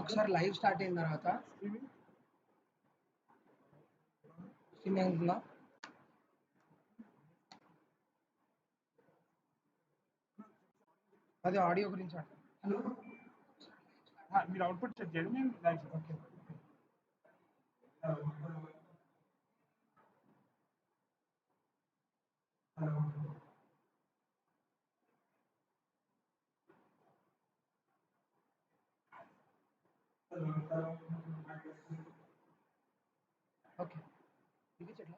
ఒకసారి live start అయిన తర్వాత స్ట్రీమింగ్ ఉందా? అది ఆడియో గురించి హలో మీరు అవుట్పుట్ చెక్ చేయండి, నేను లైవ్. ఓకే ఓకే ఇది చెట్ల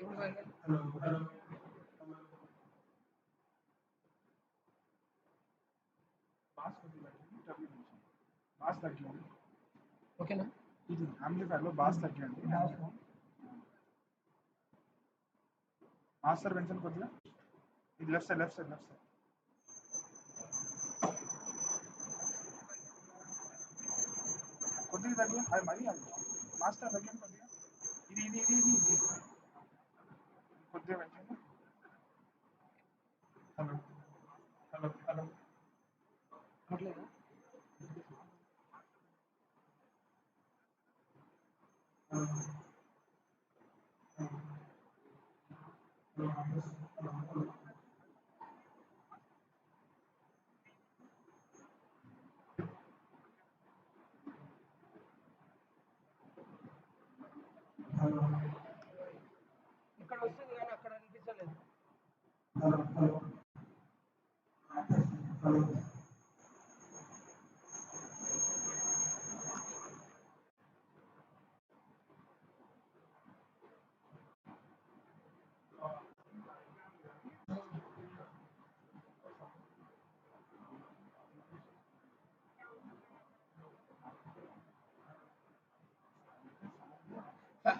ఇప్పుడు బాస్ తగ్గింది. ఓకేనా? ఇది ఆంప్లిఫైర్లో బాస్ తగ్గింది. మాస్టర్ పెంచండి కొద్దిగా. ఇది left side left side left side కొద్దిగా తగ్గి. అది మరీ అది మాస్టర్ తగ్గింది కొద్దిగా. ఇది ఇది ఇది ఇది ఇది కొద్దిగా పెంచండి. హలో హలో హలో అట్లేదా? ఇక్కడ వస్తుంది కానీ అక్కడ అనిపించలేదు.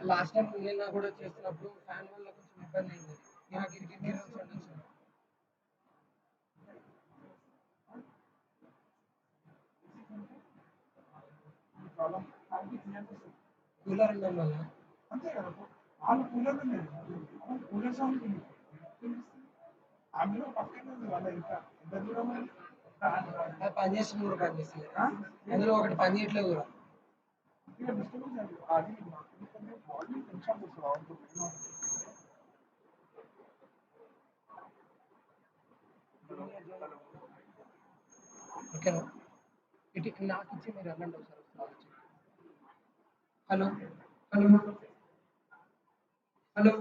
లాస్ట్ టైం నిన్న కూడా చేస్తున్నప్పుడు ఫ్యాన్ వల్ల కొంచెం ఇబ్బంది అయింది. నాకు గిరిగిరి సౌండ్ వచ్చింది. కూలర్ ఉండడం వల్ల అంతే కదా, వాళ్ళు కూలర్ కూలర్ సౌండ్ అందులో పక్కనే ఉంది వాళ్ళ. ఇంకా ఎంత దూరం అది పనిచేస్తుంది కూడా పనిచేస్తుంది. అందులో ఒకటి పని చేయట్లేదు కూడా. డిస్టర్బెన్స్ అది వాల్యూమ్ కొంచెం వస్తుంది. ఓకేనా? ఇటు నాకు ఇచ్చి మీరు వెళ్ళండి ఒకసారి. హలో హలో హలో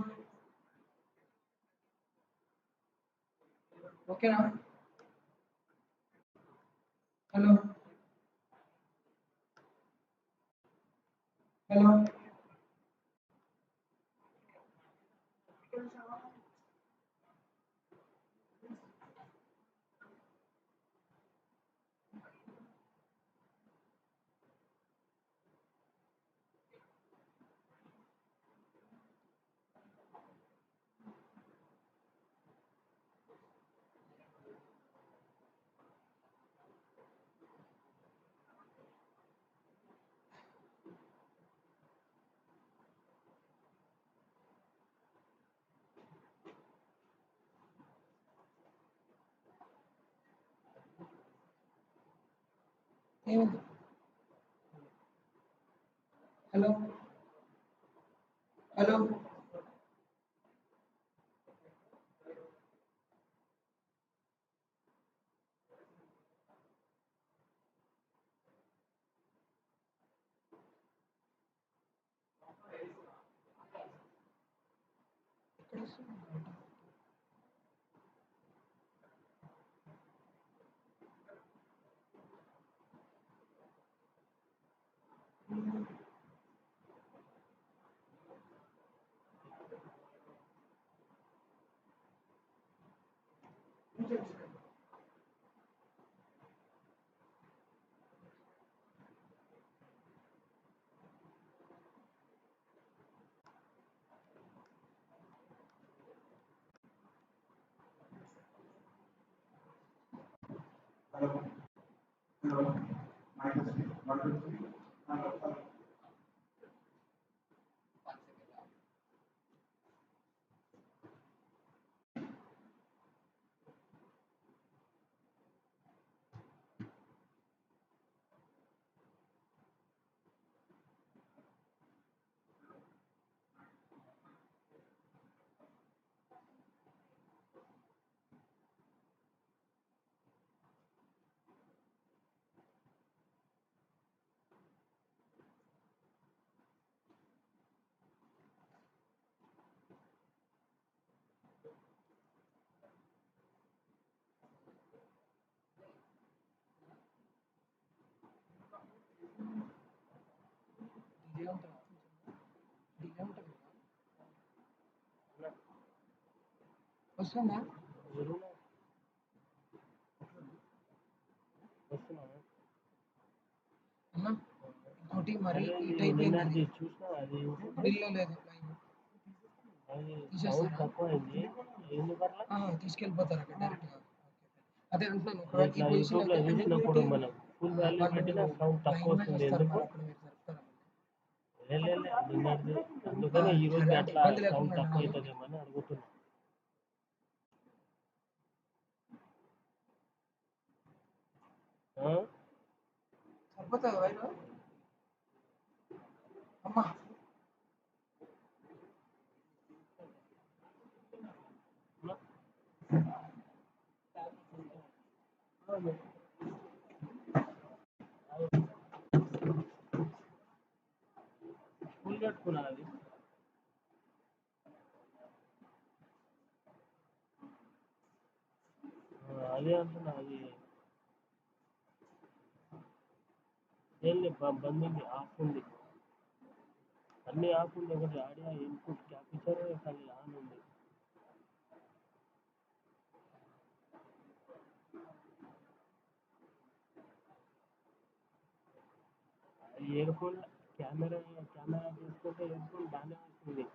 ఓకేనా? హలో హలో ఏమైంది? హలో హలో ఎక్కడ వస్తుంది? డిలే ఉంటుంది వస్తుందా అన్నా ఇంకోటి మరి ఈ టైప్ ఏంటది బిల్లో లేదు తీసుకెళ్ళిపోతారు అక్కడ డైరెక్ట్గా అదే అంటున్నాను ఒకవేళ ఈ పొజిషన్ చేసినప్పుడు మనం ఫుల్ వాల్యూ పెట్టినా సౌండ్ తక్కువ వస్తుంది ఎందుకు అందుకని ఈ రోజు అట్లా సౌండ్ తక్కువ అవుతుందేమని అడుగుతున్నా సరిపోతుంది వైర్ అమ్మా ఫుల్ పెట్టుకున్నా అది అదే అంటున్నా అది ఏం లేదు బంద్ ఉంది ఆఫ్ ఉంది అన్నీ ఆఫ్ ఉంది ఒకటి ఆడియో ఇన్పుట్ క్యాప్చర్ కానీ ఆన్ ఉంది ఇయర్ ఫోన్ కెమెరా తీసుకుంటే ఇయర్ ఫోన్ బాగానే వస్తుంది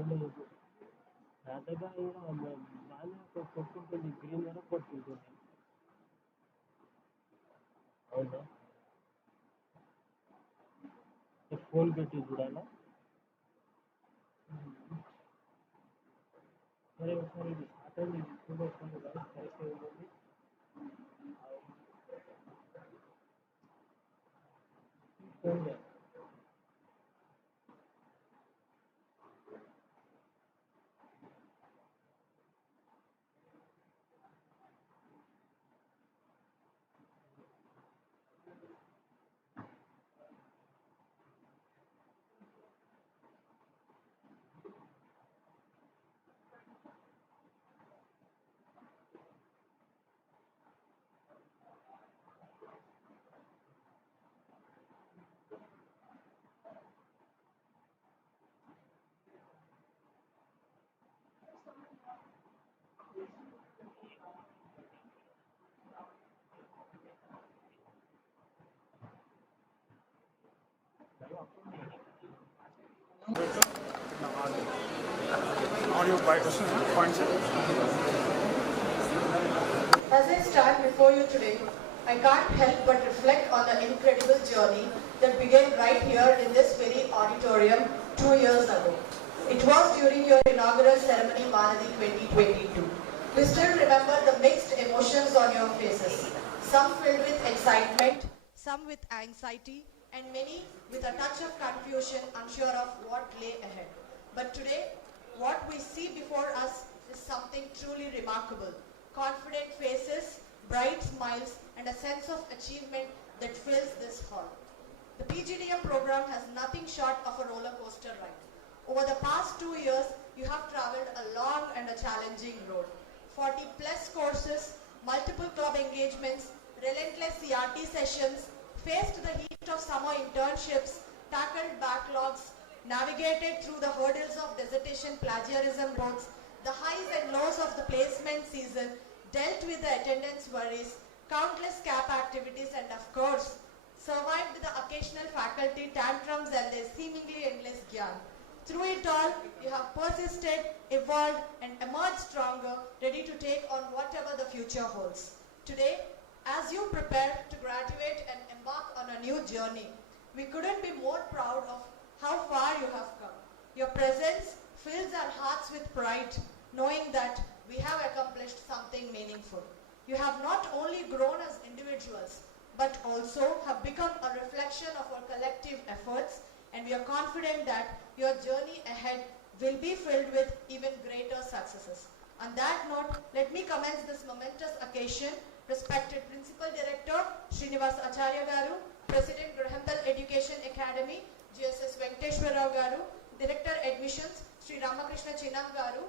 ఏం లేదు నా దగ్గర కూడా బాగానే కొట్టుకుంటుంది గ్రీన్ వరకు కొట్టుకుంటుంది అవునా ఫోన్ పెట్టి చూడాలా సరే ఒకసారి ఇది స్టార్ట్ అయింది చూడొస్తుంది కరెక్ట్ ఉంటుంది phone audio by points. As I stand before you today, I can't help but reflect on the incredible journey that began right here in this very auditorium 2 years ago. It was during your inaugural ceremony, Manadi 2022. We still remember the mixed emotions on your faces, some filled with excitement, some with anxiety, and many with a touch of confusion, unsure of what lay ahead. But today, what we see before us is something truly remarkable. Confident faces, bright smiles, and a sense of achievement that fills this hall. The PGDM program has nothing short of a roller coaster ride. Over the past 2 years, you have traveled a long and a challenging road. 40 plus courses, multiple club engagements, relentless CRT sessions, faced the heat of summer internships, tackled backlogs, navigated through the hurdles of dissertation plagiarism roads, the highs and lows of the placement season, dealt with the attendance worries, countless CAP activities, and of course, survived the occasional faculty tantrums and their seemingly endless gyan. Through it all, you have persisted, evolved, and emerged stronger, ready to take on whatever the future holds. Today, as you prepare to graduate and embark on a new journey, we couldn't be more proud of how far you have come. Your presence fills our hearts with pride, knowing that we have accomplished something meaningful. You have not only grown as individuals, but also have become a reflection of our collective efforts, and we are confident that your journey ahead will be filled with even greater successes. On that note, let me commence this momentous occasion. Respected Principal Director, Srinivas Acharya Garu, President Grahamdal Education Academy, GSS Venkateshwara Garu, Director Admissions, Sri Ramakrishna Chinnam Garu,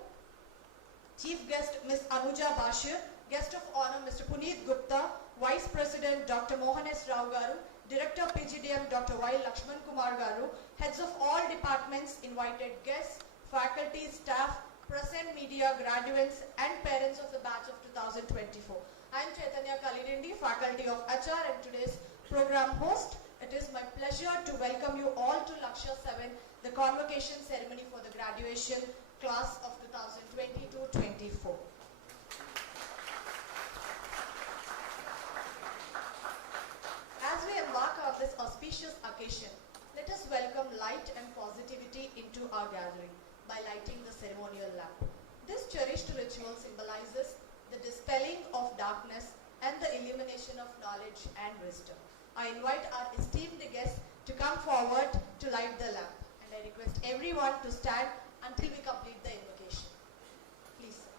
Chief Guest Ms. Anuja Bashir, Guest of Honor Mr. Puneet Gupta, Vice President Dr. Mohan S. Rao Garu, Director PGDM Dr. Y. Lakshman Kumar Garu, heads of all departments, invited guests, faculty, staff, present media, graduates and parents of the batch of 2024. I am Chaitanya Kalirindi, Faculty of HR and today's program host. It is my pleasure to welcome you all to Lakshya 7, the Convocation Ceremony for the graduation class of 2022-24. As we embark on this auspicious occasion, let us welcome light and positivity into our gathering by lighting the ceremonial lamp. This cherished ritual symbolizes the dispelling of darkness and the illumination of knowledge and wisdom. I invite our esteemed guests to come forward to light the lamp, and I request everyone to stand until we complete the invocation. Please, sir.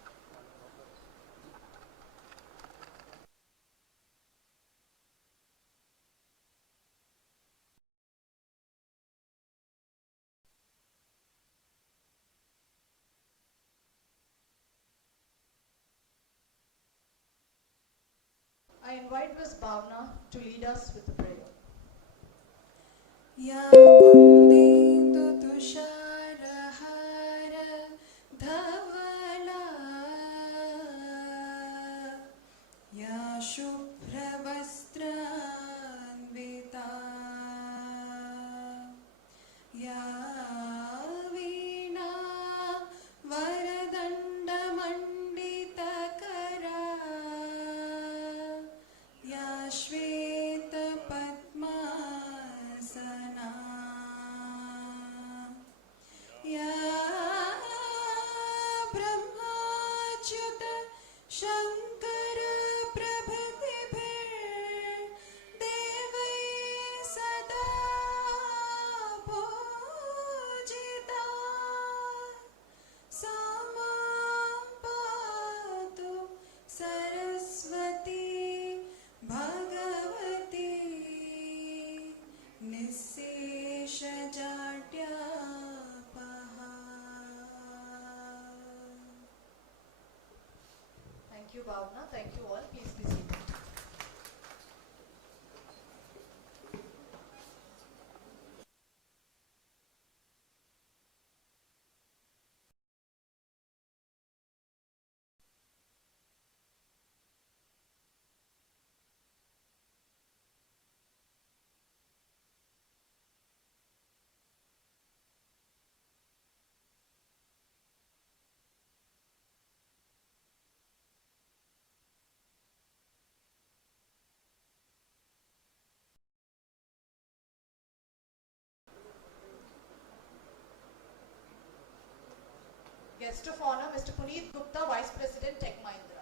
I invite Ms. Bhavna to lead us with the prayer. या कुन्दिन्दु तुषारहार धवला या शुभ्रवस्त्रान्विता या वीणा वरदण्डमण्डितकरा या श्वेतपद्मासना या ब्रह्माच्युत शङ्कर प्रभृतिभिर्देवैः सदा पूजिता सा मां पातु Saraswati Bhagwati निःशेषजाड्यापहा. Thank you, Bhavna. Thank you all. Please be seated. Guest of honor, Mr. Puneet Gupta, Vice President, Tech Mahindra.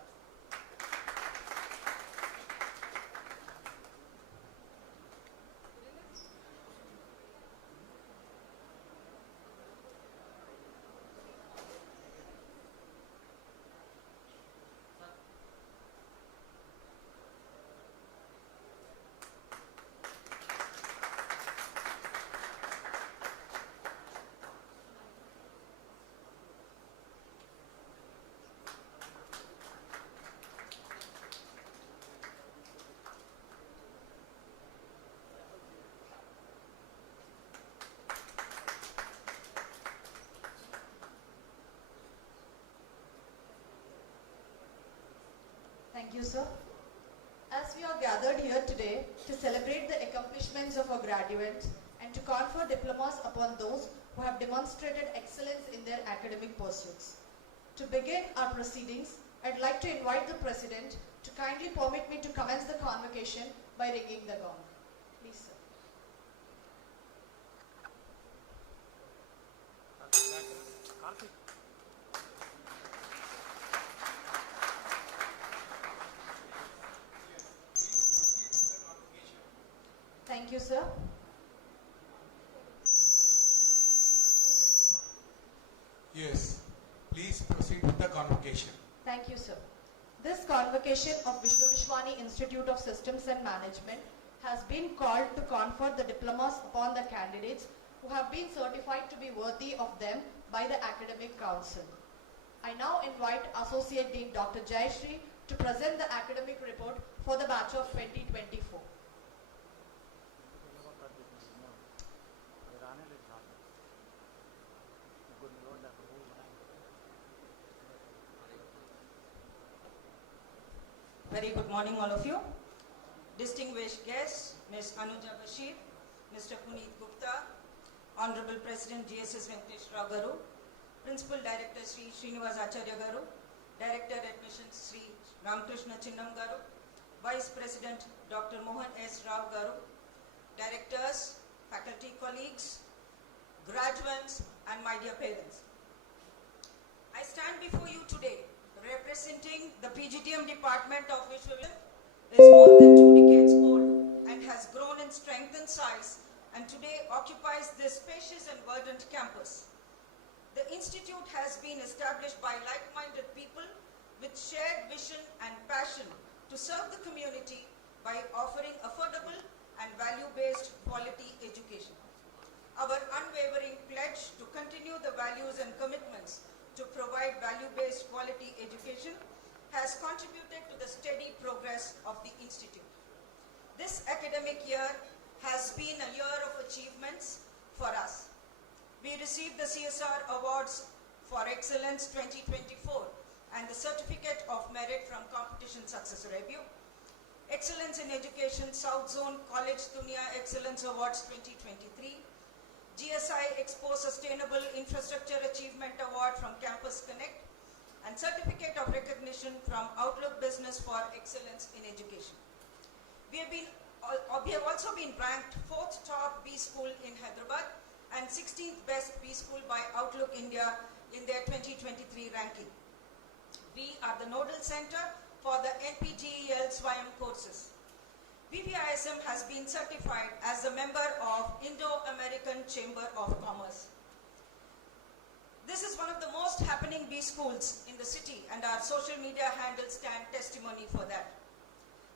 Thank you, sir. As we are gathered here today to celebrate the accomplishments of our graduates and to confer diplomas upon those who have demonstrated excellence in their academic pursuits. To begin our proceedings, I'd like to invite the President to kindly permit me to commence the convocation by ringing the gong. Please, sir. Thank you, sir. Yes, please proceed with the convocation. Thank you, sir. This convocation of Vishwavishwani Institute of Systems and Management has been called to confer the diplomas upon the candidates who have been certified to be worthy of them by the Academic Council. I now invite Associate Dean Dr. Jayashree to present the academic report for the batch of 2024. Very good morning, all of you. Distinguished guests, Ms. Anuja Bashir, Mr. Puneet Gupta, Honorable President GSS Venkatesh Rao Garu, Principal Director Sri Srinivas Acharya Garu, Director Admissions Sri Ramkrishna Chinnam Garu, Vice President Dr. Mohan S. Rao Garu, Directors, faculty colleagues, graduates, and my dear parents. I stand before you today representing the PGDM Department of Visual is more than 2 decades old and has grown in strength and size, and today occupies this spacious and verdant campus. The institute has been established by like-minded people with shared vision and passion to serve the community by offering affordable and value-based quality education. Our unwavering pledge to continue the values and commitments to provide value-based quality education has contributed to the steady progress of the institute. This academic year has been a year of achievements for us. We received the CSR Awards for Excellence 2024 and the Certificate of Merit from Competition Success Review, Excellence in Education South Zone College Dunia Excellence Awards 2023, GSI Expo Sustainable Infrastructure Achievement Award from Campus Connect, and Certificate of Recognition from Outlook Business for Excellence in Education. We have also been ranked 4th top B school in Hyderabad and 16th best B school by Outlook India in their 2023 ranking. We are the nodal center for the NPGEL SWAYAM courses. VVISM has been certified as a member of Indo-American Chamber of Commerce. This is one of the most happening B schools in the city, and our social media handles stand testimony for that.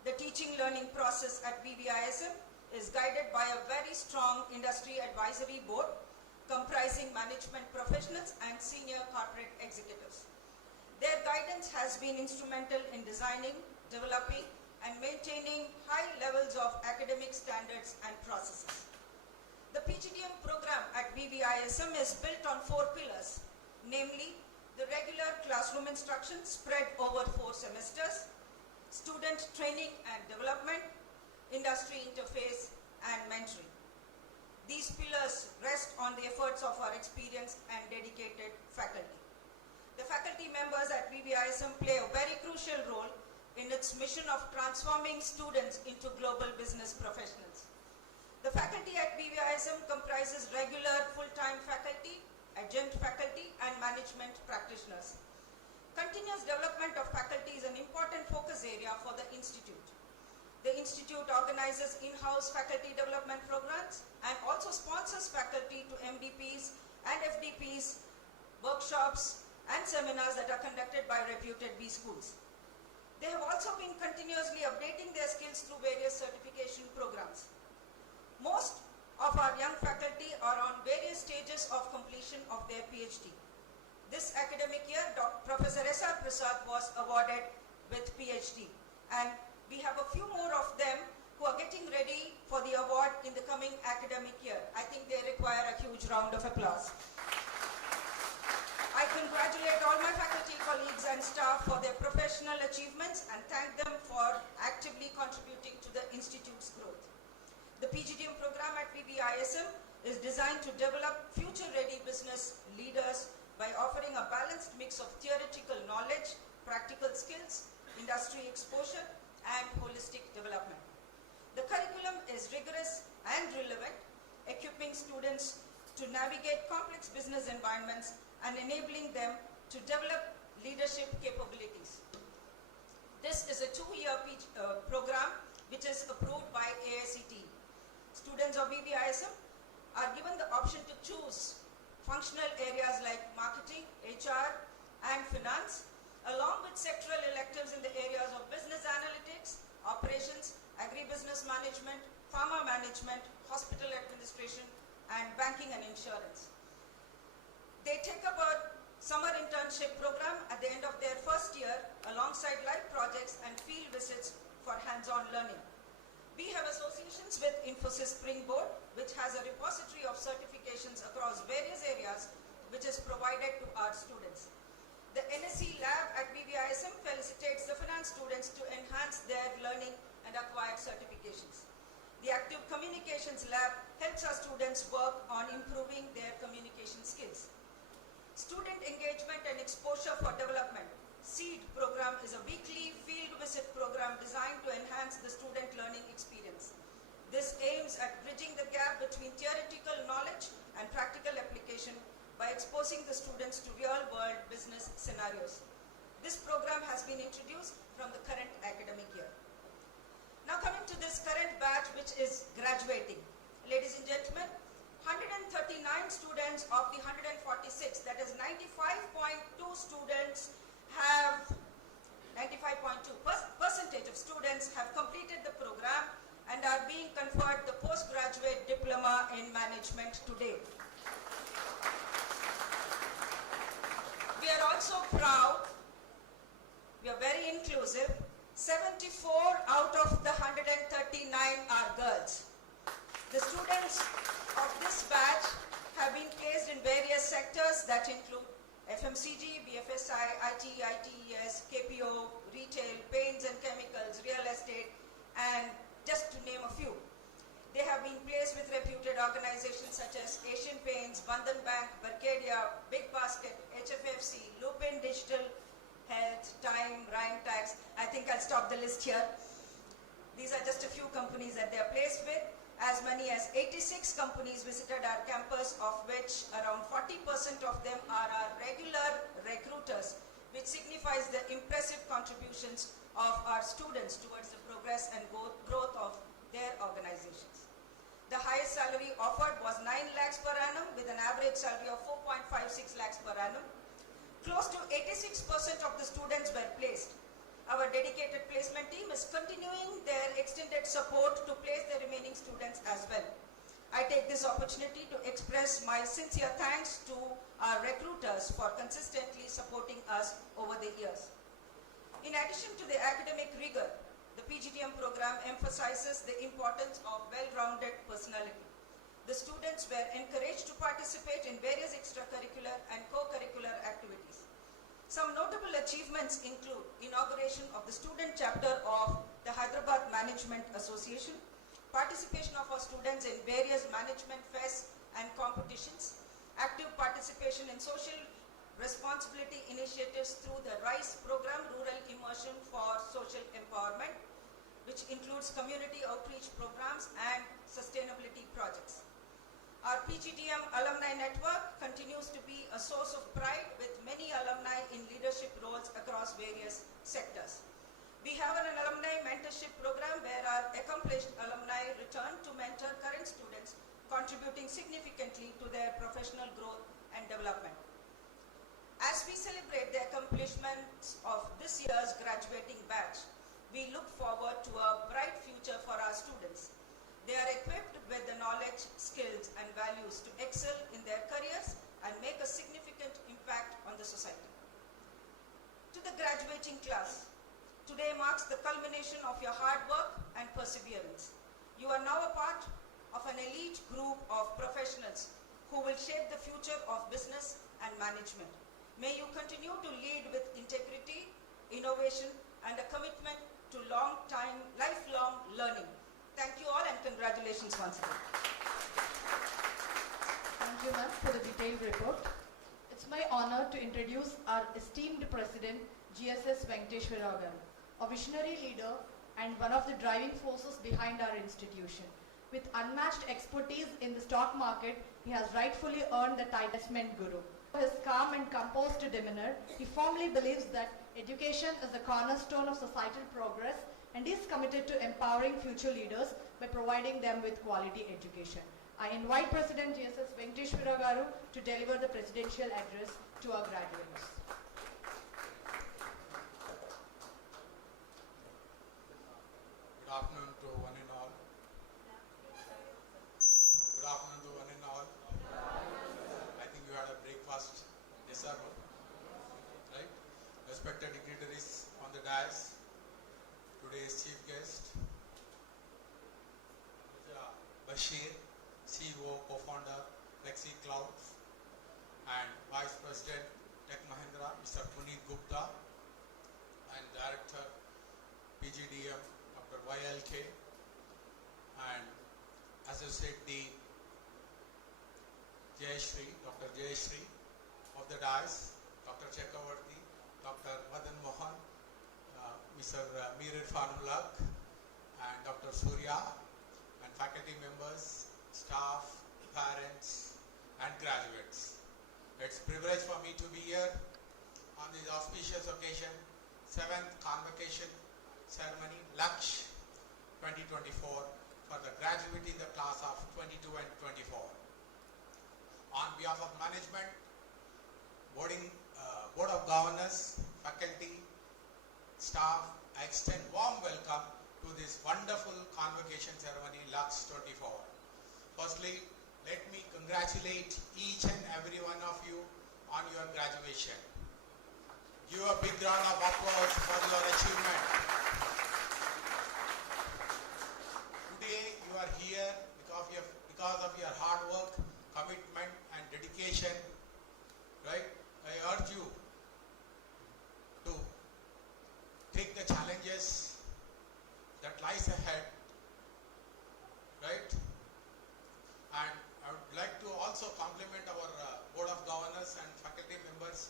The teaching learning process at VVISM is guided by a very strong industry advisory board comprising management professionals and senior corporate executives. Their guidance has been instrumental in designing, developing, and maintaining high levels of academic standards and processes. The PGDM program at VVISM is built on 4 pillars, namely the regular classroom instruction spread over 4 semesters, student training and development, industry interface, and mentoring. These pillars rest on the efforts of our experienced and dedicated faculty. The faculty members at VVISM play a very crucial role in its mission of transforming students into global business professionals. The faculty at VVISM comprises regular full-time faculty, adjunct faculty, and management practitioners. Continuous development of faculty is an important focus area for the institute. The institute organizes in-house faculty development programs and also sponsors faculty to MDPs and FDPs, workshops, and seminars that are conducted by reputed B schools. They have also been continuously updating their skills through various certification programs. Most of our young faculty are on various stages of completion of their PhD. This academic year, Professor S.R. Prasad was awarded with PhD, and we have a few more of them who are getting ready for the award in the coming academic year. I think they require a huge round of applause. I congratulate all my faculty colleagues and staff for their professional achievements and thank them for actively contributing to the institute's growth. The PGDM program at VVISM is designed to develop future-ready business leaders by offering a balanced mix of theoretical knowledge, practical skills, industry exposure, and holistic development. The curriculum is rigorous and relevant, equipping students to navigate complex business environments and enabling them to develop leadership capabilities. This is a 2-year program which is approved by AICTE. Students of VVISM are given the option to choose functional areas like marketing, HR, and finance, along with sectoral electives in the areas of business analytics, operations, agribusiness management, pharma management, hospital administration, and banking and insurance. They take about summer internship program at the end of their first year alongside live projects and field visits for hands-on learning. We have associations with Infosys Springboard, which has a repository of certifications across various areas, which is provided to our students. The NSE lab at BBISM felicitates the finance students to enhance their learning and acquire certifications. The Active Communications Lab helps our students work on improving their communication skills. Student engagement and exposure for development. SEED program is a weekly field visit program designed to enhance the student learning experience. This aims at bridging the gap between theoretical knowledge and practical application by exposing the students to real-world business scenarios. This program has been introduced from the current academic year. Now coming to this current batch, which is graduating. Ladies and gentlemen, 139 students of the 146, that is 95.2 students have, 95.2% of students have completed the program and are being conferred the postgraduate diploma in management today. We are also proud, we are very inclusive, 74 out of the 139 are girls. The students of this batch have been placed in various sectors that include FMCG, BFSI, IT, ITES, KPO, retail, paints and chemicals, real estate, and just to name a few. They have been placed with reputed organizations such as Asian Paints, Bandhan Bank, Barcadia, Big Basket, HFFC, Lupin Digital, Health, Time, Rhine Tax. I think I'll stop the list here. These are just a few companies that they are placed with. As many as 86 companies visited our campus, of which around 40% of them are our regular recruiters, which signifies the impressive contributions of our students towards the progress and growth of their organizations. The highest salary offered was 9 lakhs per annum with an average salary of 4.56 lakhs per annum. Close to 86% of the students were placed. Our dedicated placement team is continuing their extended support to place the remaining students as well. I take this opportunity to express my sincere thanks to our recruiters for consistently supporting us over the years. In addition to the academic rigor, the PGDM program emphasizes the importance of well-rounded personality. The students were encouraged to participate in various extracurricular and co-curricular activities. Some notable achievements include inauguration of the student chapter of the Hyderabad Management Association, participation of our students in various management fests and competitions, active participation in social responsibility initiatives through the RISE program, Rural Immersion for Social Empowerment, which includes community outreach programs and sustainability projects. Our PGDM alumni network continues to be a source of pride with many alumni in leadership roles across various sectors. We have an alumni mentorship program where our accomplished alumni return to mentor current students, contributing significantly to their professional growth and development. As we celebrate the accomplishments of this year's graduating batch, we look forward to a bright future for our students. They are equipped with the knowledge, skills, and values to excel in their careers and make a significant impact on the society. To the graduating class, today marks the culmination of your hard work and perseverance. You are now a part of an elite group of professionals who will shape the future of business and management. May you continue to lead with integrity, innovation, and a commitment to lifelong learning. Thank you all and congratulations once again. Thank you, ma'am, for the detailed report. It's my honor to introduce our esteemed President, GSS Venkateshwara garu, a visionary leader and one of the driving forces behind our institution. With unmatched expertise in the stock market, he has rightfully earned the title Investment Guru. For his calm and composed demeanor, he firmly believes that education is the cornerstone of societal progress and is committed to empowering future leaders by providing them with quality education. I invite President GSS Venkateshwara garu to deliver the presidential address to our graduates. Good afternoon to one and all. Good afternoon to one and all. I think you had a breakfast, yes sir. Bashir, CEO, co-founder, Lakshya Cloud, and Vice President, Tech Mahindra, Mr. Puneet Gupta, and Director, PGDM, Dr. YLK, and Associate Dean, Dr. Jayashri, of the dais, Dr. Chakravarti, Dr. Madan Mohan, Mr. Mir Irfan Mulak, and Dr. Surya, and faculty members, staff, parents, and graduates. It's a privilege for me to be here on this auspicious occasion, 7th Convocation Ceremony, Lakshya 2024, for the graduate in the class of 22 and 24. On behalf of management, Board of Governors, faculty, staff, I extend warm welcome to this wonderful Convocation Ceremony, Lakshya 24. Firstly, let me congratulate each and every one of you on your graduation. Give a big round of applause for your achievement. Today you are here because of your hard work, commitment and dedication, right? I urge you to take the challenges that lies ahead, right? And I would like to also compliment our Board of Governors and faculty members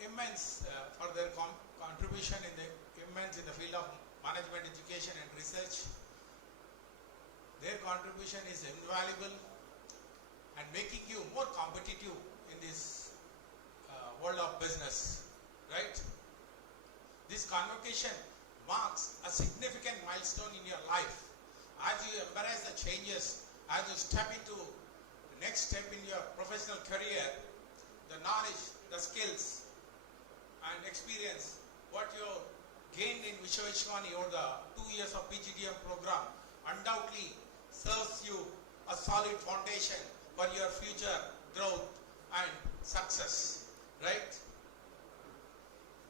immense for their contribution in the field of management, education and research. Their contribution is invaluable and making you more competitive in this world of business, right? This convocation marks a significant milestone in your life. As you embrace the changes, as you step into the next step in your professional career, the knowledge, the skills and experience, what you gained in Vishwavishwani over the 2 years of PGDM program undoubtedly serves you a solid foundation for your future growth and success, right?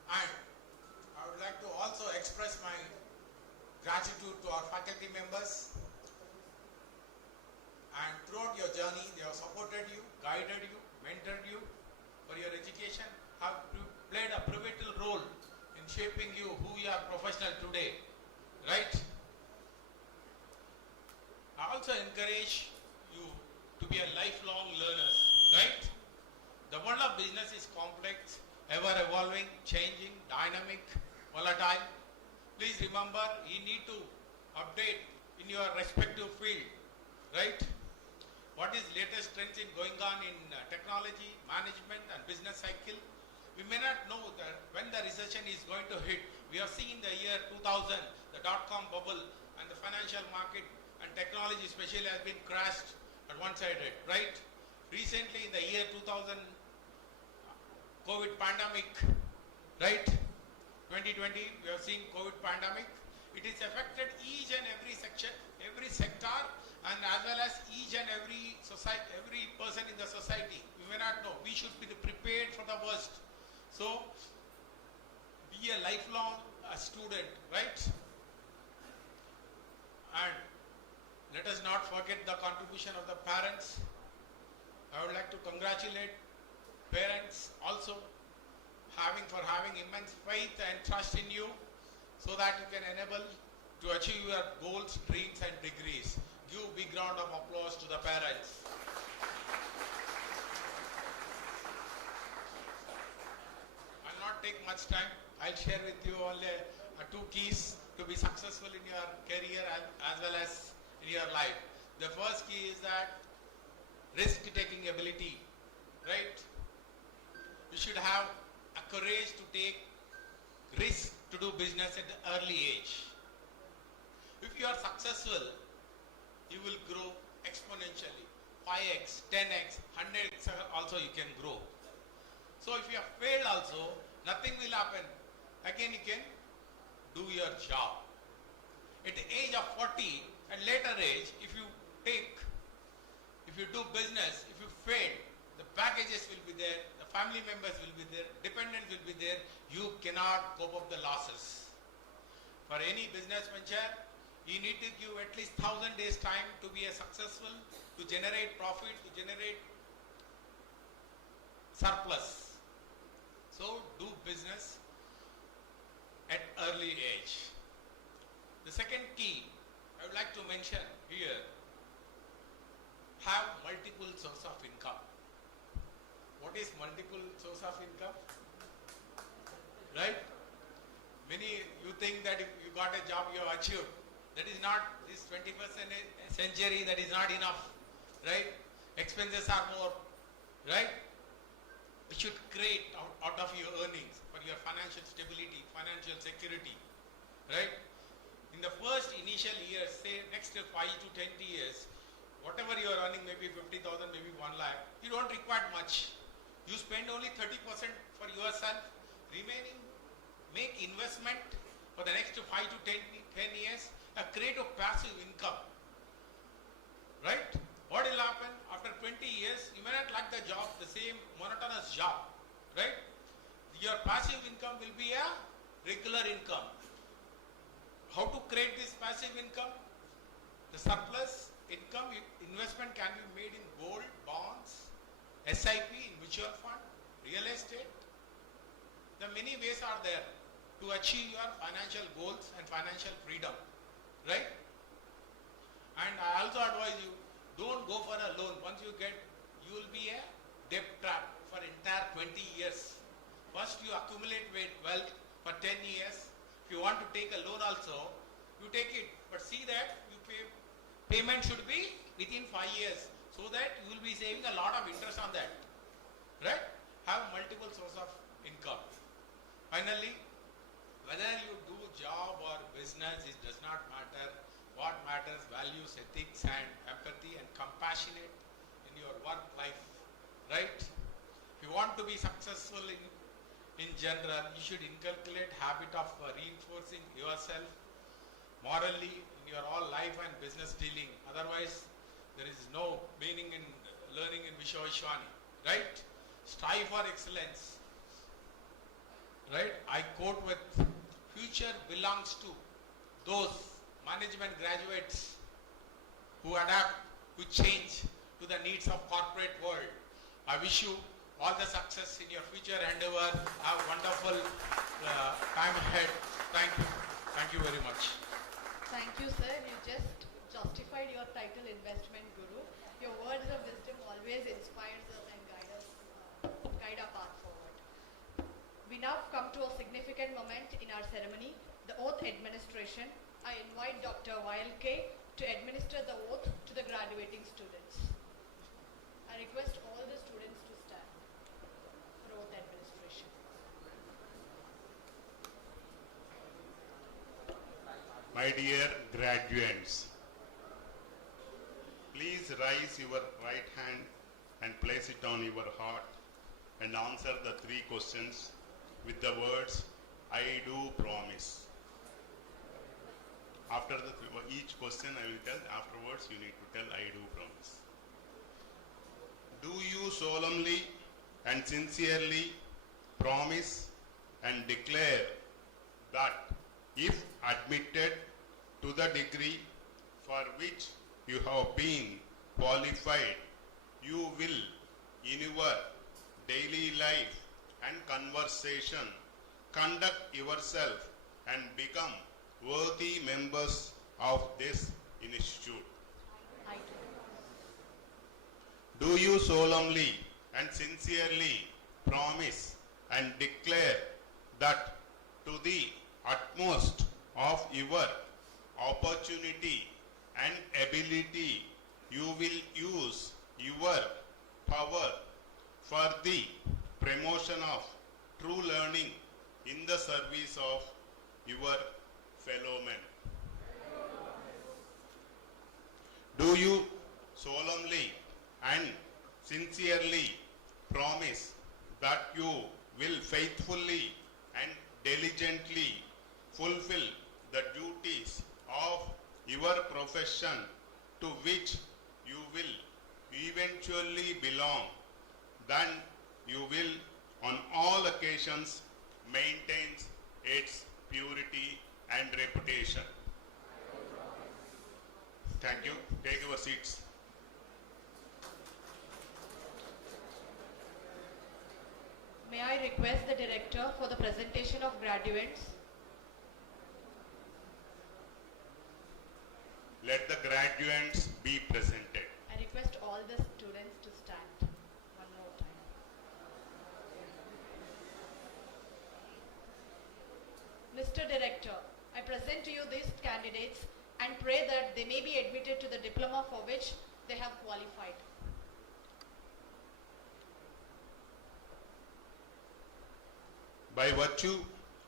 And I would like to also express my gratitude to our faculty members. And throughout your journey, they have supported you, guided you, mentored you for your education, have played a pivotal role in shaping you who you are professional today, right? I also encourage you to be a lifelong learner, right? The world of business is complex, ever evolving, changing, dynamic, volatile. Please remember, you need to update in your respective field, right? What is latest trends in going on in technology, management and business cycle? We may not know that when the recession is going to hit. We have seen the year 2000, the dot-com bubble and the financial market and technology especially has been crashed at one-sided, right? Recently in the year 2000, COVID pandemic, right? 2020, we have seen COVID pandemic. It has affected each and every section, every sector, and as well as each and every society, every person in the society. We may not know. We should be prepared for the worst. So, be a lifelong student, right? And let us not forget the contribution of the parents. I would like to congratulate parents also for having immense faith and trust in you so that you can enable to achieve your goals, dreams and degrees. Give a big round of applause to the parents. I'll not take much time. I'll share with you only 2 keys to be successful in your career as well as in your life. The first key is that risk-taking ability, right? You should have a courage to take risk to do business at the early age. If you are successful, you will grow exponentially. 5x, 10x, 100x also you can grow. So if you have failed also, nothing will happen. Again you can do your job. At the age of 40 and later age, if you do business, if you fail, the packages will be there, the family members will be there, dependents will be there, you cannot cope up the losses. For any business venture, You need to give at least 1,000 days time to be a successful, to generate profit, to generate surplus. So do business at early age. The second key I would like to mention here, have multiple source of income. What is multiple source of income? Right? Many, you think that if you got a job you have achieved. That is not, this 21st century, that is not enough. Right? Expenses are more. Right? You should create out of your earnings for your financial stability, financial security. Right? In the first initial years, say next 5 to 10 years, whatever you are earning, maybe 50,000, maybe 1 lakh, you don't require much. You spend only 30% for yourself, remaining, make investment for the next 5 to 10 years, create a passive income. Right? What will happen? After 20 years, you may not like the job, the same monotonous job. Right? Your passive income will be a regular income. How to create this passive income? The surplus income, investment can be made in gold, bonds, SIP, in mutual fund, real estate. The many ways are there to achieve your financial goals and financial freedom. Right? And I also advise you, don't go for a loan. Once you get, you will be a debt trap for entire 20 years. First you accumulate wealth for 10 years. If you want to take a loan also, you take it. But see that you payment should be within 5 years, so that you will be saving a lot of interest on that. Right? Have multiple source of income. Finally, whether you do job or business, it does not matter. What matters, values, ethics and empathy and compassionate in your work life. Right? If you want to be successful in general, you should inculcate habit of reinforcing yourself morally in your all life and business dealing. Otherwise, there is no meaning in learning in Vishwashwani. Right? Strive for excellence. Right? I quote with, future belongs to those management graduates who adapt, who change to the needs of corporate world. I wish you all the success in your future endeavor. Have wonderful time ahead. Thank you. Thank you very much. Thank you, sir. You just justified your title, Investment Guru. Your words of wisdom always inspires us and guide our path forward. We now come to a significant moment in our ceremony, the oath administration. I invite Dr. YLK to administer the oath to the graduating students. I request all the students to stand for oath administration. My dear graduates, please raise your right hand and place it on your heart and answer the 3 questions with the words, I do promise. After each question I will tell, afterwards you need to tell I do promise. Do you solemnly and sincerely promise and declare that if admitted to the degree for which you have been qualified, you will in your daily life and conversation conduct yourself and become worthy members of this institute? I do. Do you solemnly and sincerely promise and declare that to the utmost of your opportunity and ability you will use your power for the promotion of true learning in the service of your fellow men? Do you solemnly and sincerely promise that you will faithfully and diligently fulfill the duties of your profession to which you will eventually belong? Then you will on all occasions maintain its purity and reputation. Thank you. Take your seats. May I request the director for the presentation of graduates? Let the graduates be presented. I request all the students to stand one more time. Mr. Director, I present to you these candidates and pray that they may be admitted to the diploma for which they have qualified. By virtue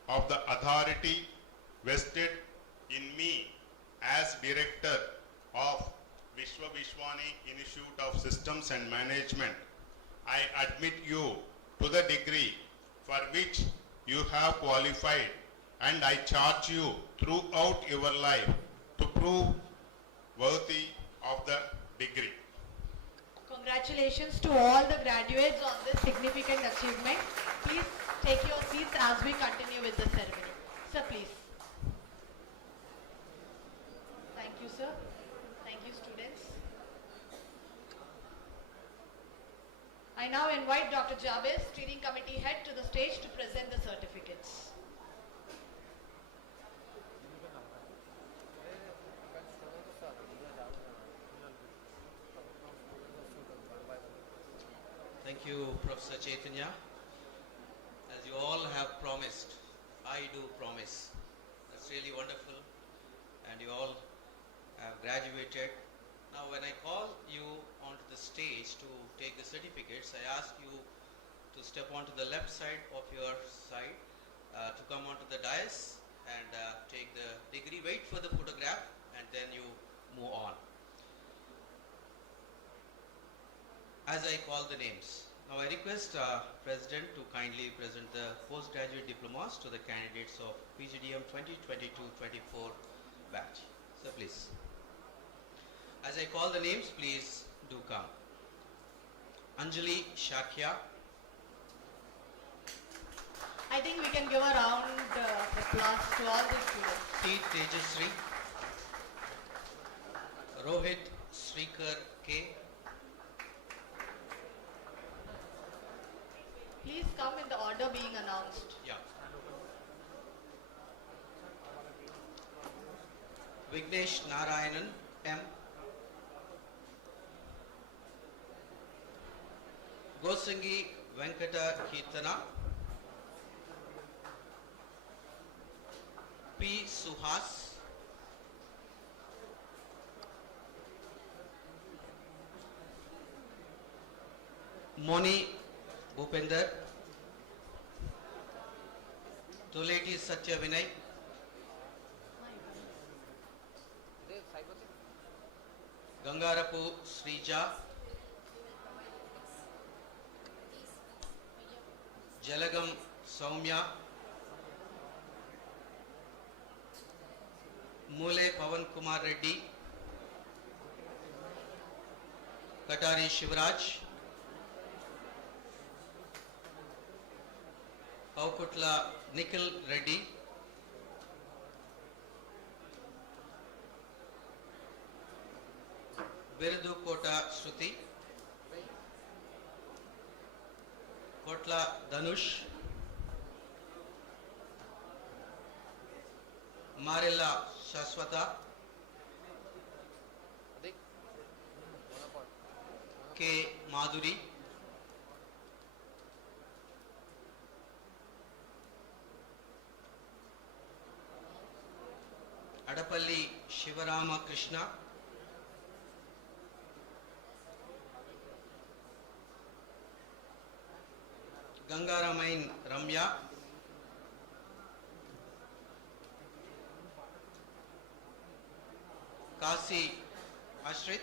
of the authority vested in me as Director of Vishwa Vishwani Institute of Systems and Management, I admit you to the degree for which you have qualified, and I charge you throughout your life to prove worthy of the degree. Congratulations to all the graduates on this significant achievement. Please take your seats as we continue with the ceremony. Sir, please. Thank you, sir. Thank you, students. I now invite Dr. Jabez, Steering Committee Head, to the stage to present the certificates. Thank you, Professor Chaitanya. As you all have promised, I do promise. That's really wonderful. And you all have graduated. Now, when I call you onto the stage to take the certificates, I ask you to step onto the left side of your side, to come onto the dais and take the degree. Wait for the photograph and then you move on. As I call the names. Now I request President to kindly present the postgraduate diplomas to the candidates of PGDM 2022-24 batch. So please. As I call the names, please do come. Anjali Shakya. I think we can give a round of applause to all the students. T. Tejasri. Rohit Srikar K. Please come in the order being announced. Yeah. Vignesh Narayanan M. Gosangi Venkata Kirtana. P. Suhas. Moni Bhupender. Tuleti Satya Vinay. Gangarapu Srija. Jalagam Soumya. Mule Pavan Kumar Reddy. Katari Shivraj. Paukutla Nikhil Reddy. Virdu Kota Shruti. Kotla Danush. Marilla Shaswata. K. Madhuri. Adapalli Shivarama Krishna. Gangaramain Ramya. Kasi Ashrit.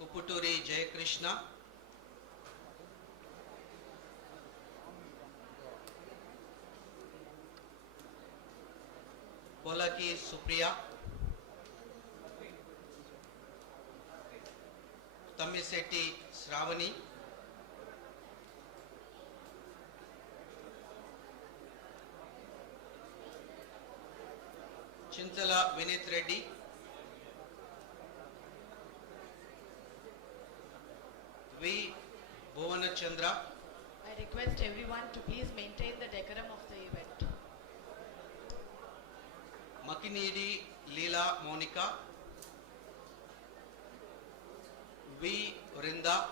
Kuputuri Jay Krishna. Polaki Supriya. Tamisetti Sravani. Chintala Vinith Reddy, V. Bhuvana Chandra, I request everyone to please maintain the decorum of the event. Makinidi Leela Monica, V. Rinda,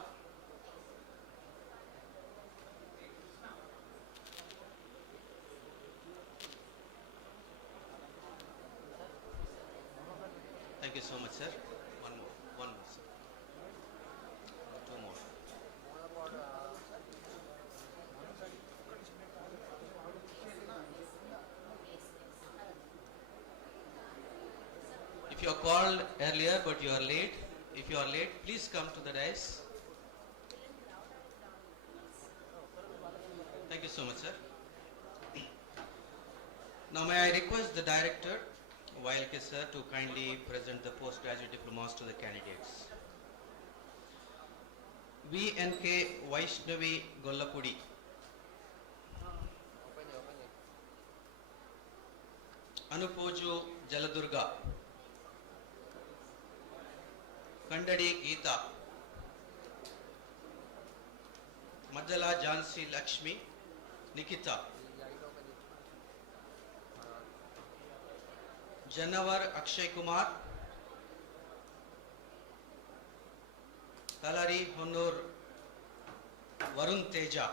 thank you so much, sir. One more, sir. Two more. If you are called earlier but you are late, if you are late, please come to the dais. Thank you so much, sir. Now may I request the director, YLK sir, to kindly present the postgraduate diplomas to the candidates. VNK Vaishnavi Gollapudi. Anupoju Jaladurga. Kandadi Geeta. Madala Jansi Lakshmi. Nikita. Janavar Akshay Kumar. Talari Honor Varun Teja.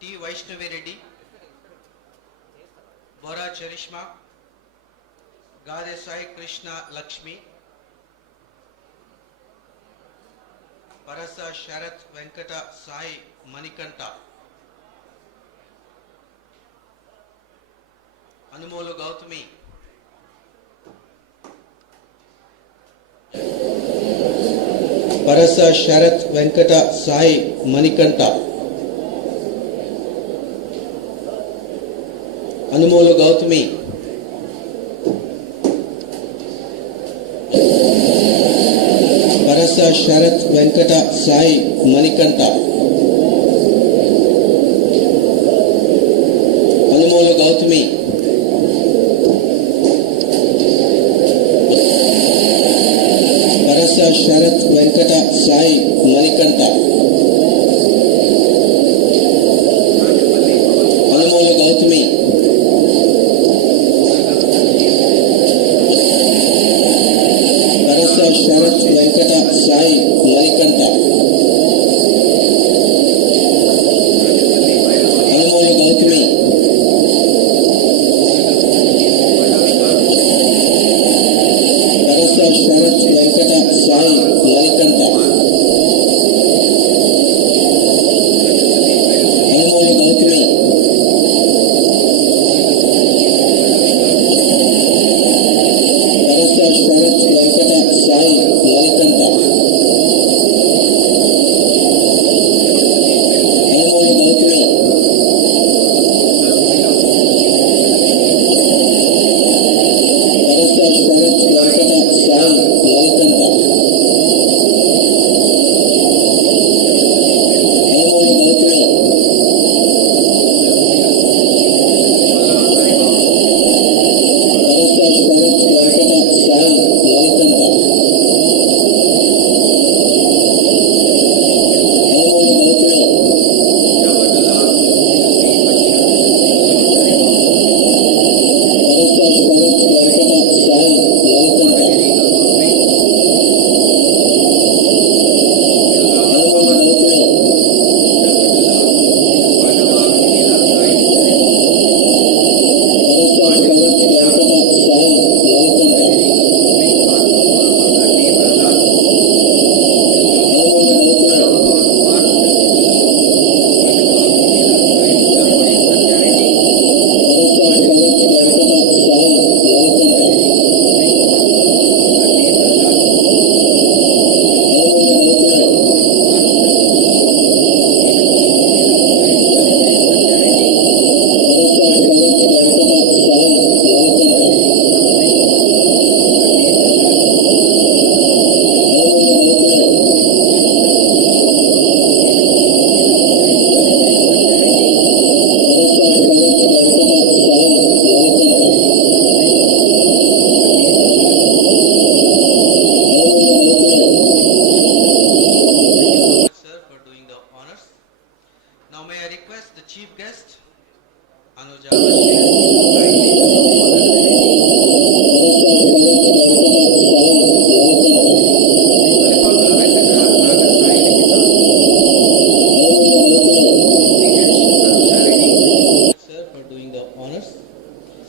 T. Vaishnavi Reddy. Bora Charishma. Gade Sai Krishna Lakshmi. Parasa Sharath Venkata Sai Manikanta. Anumolu Gautami. Parasa Sharath Venkata Sai Manikanta. Anumolu Gautami. Parasa Sharath Venkata Sai Manikanta. Anumolu Gautami. Parasa Sharath Venkata Sai Manikanta. Anumolu Gautami. Parasa Sharath Venkata Sai Manikanta.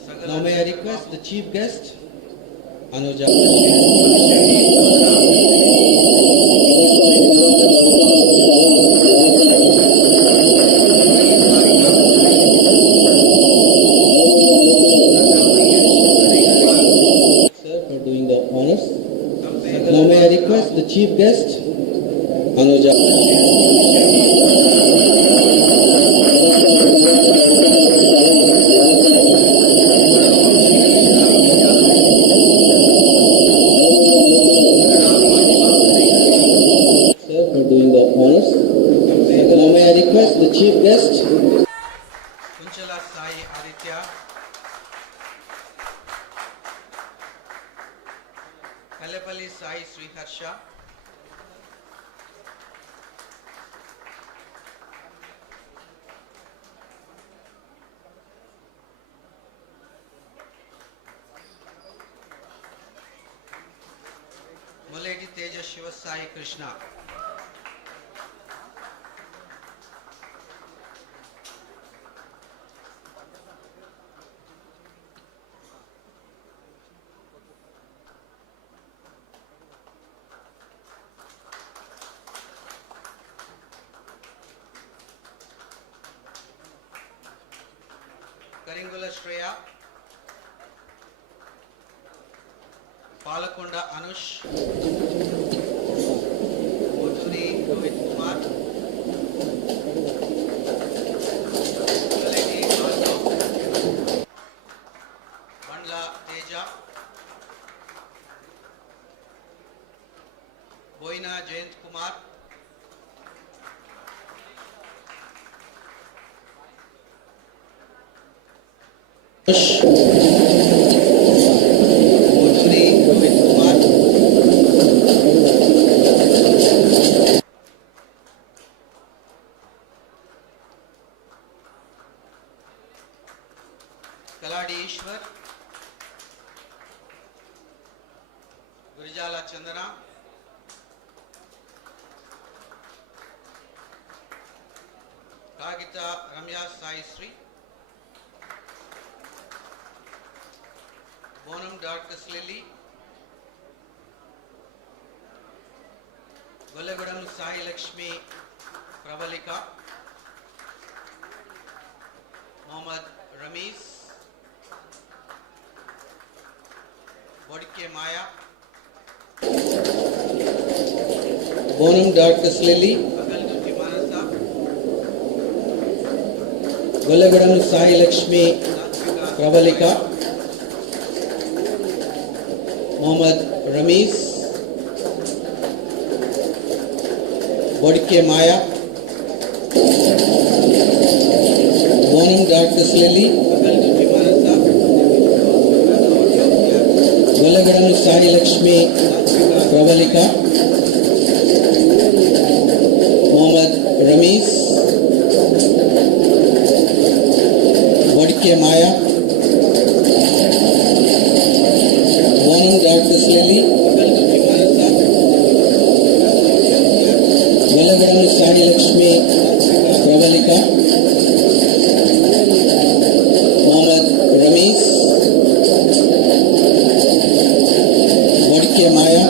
Now may I request the chief guest, Anuja. Sir, for doing the honors. Now may I request the chief guest, Anuja. Sir, for doing the honors. Now may I request the chief guest, Kunchala Sai Aditya, Kallepalli Sai Sriharsha, Muledi Teja Shiva Sai Krishna. Karingula Shreya, Palakonda Anush, Moturi Rohit Kumar, Kaledi Madhav, Bandla Teja, Boina Jayant Kumar, Moturi Rohit Kumar, Kaladi Ishwar, Gurijala Chandana, Kagita Ramya Sai Sri, Bonum Dorcas Lily, Gollagodam Sai Lakshmi Pravalika, Mohammad Rameez, Bodike Maya, Bonum Dorcas Lily, Agalduti Manasa, Gollagodam Sai Lakshmi Pravalika, Mohammad Rameez, Bodike Maya, Bonum Dorcas Lily, Agalduti Manasa, Gollagodam Sai Lakshmi Pravalika, Mohammad Rameez, Bodike Maya, Bonum Dorcas Lily, Gollagodam Sai Lakshmi Pravalika, Mohammad Rameez, Bodike Maya,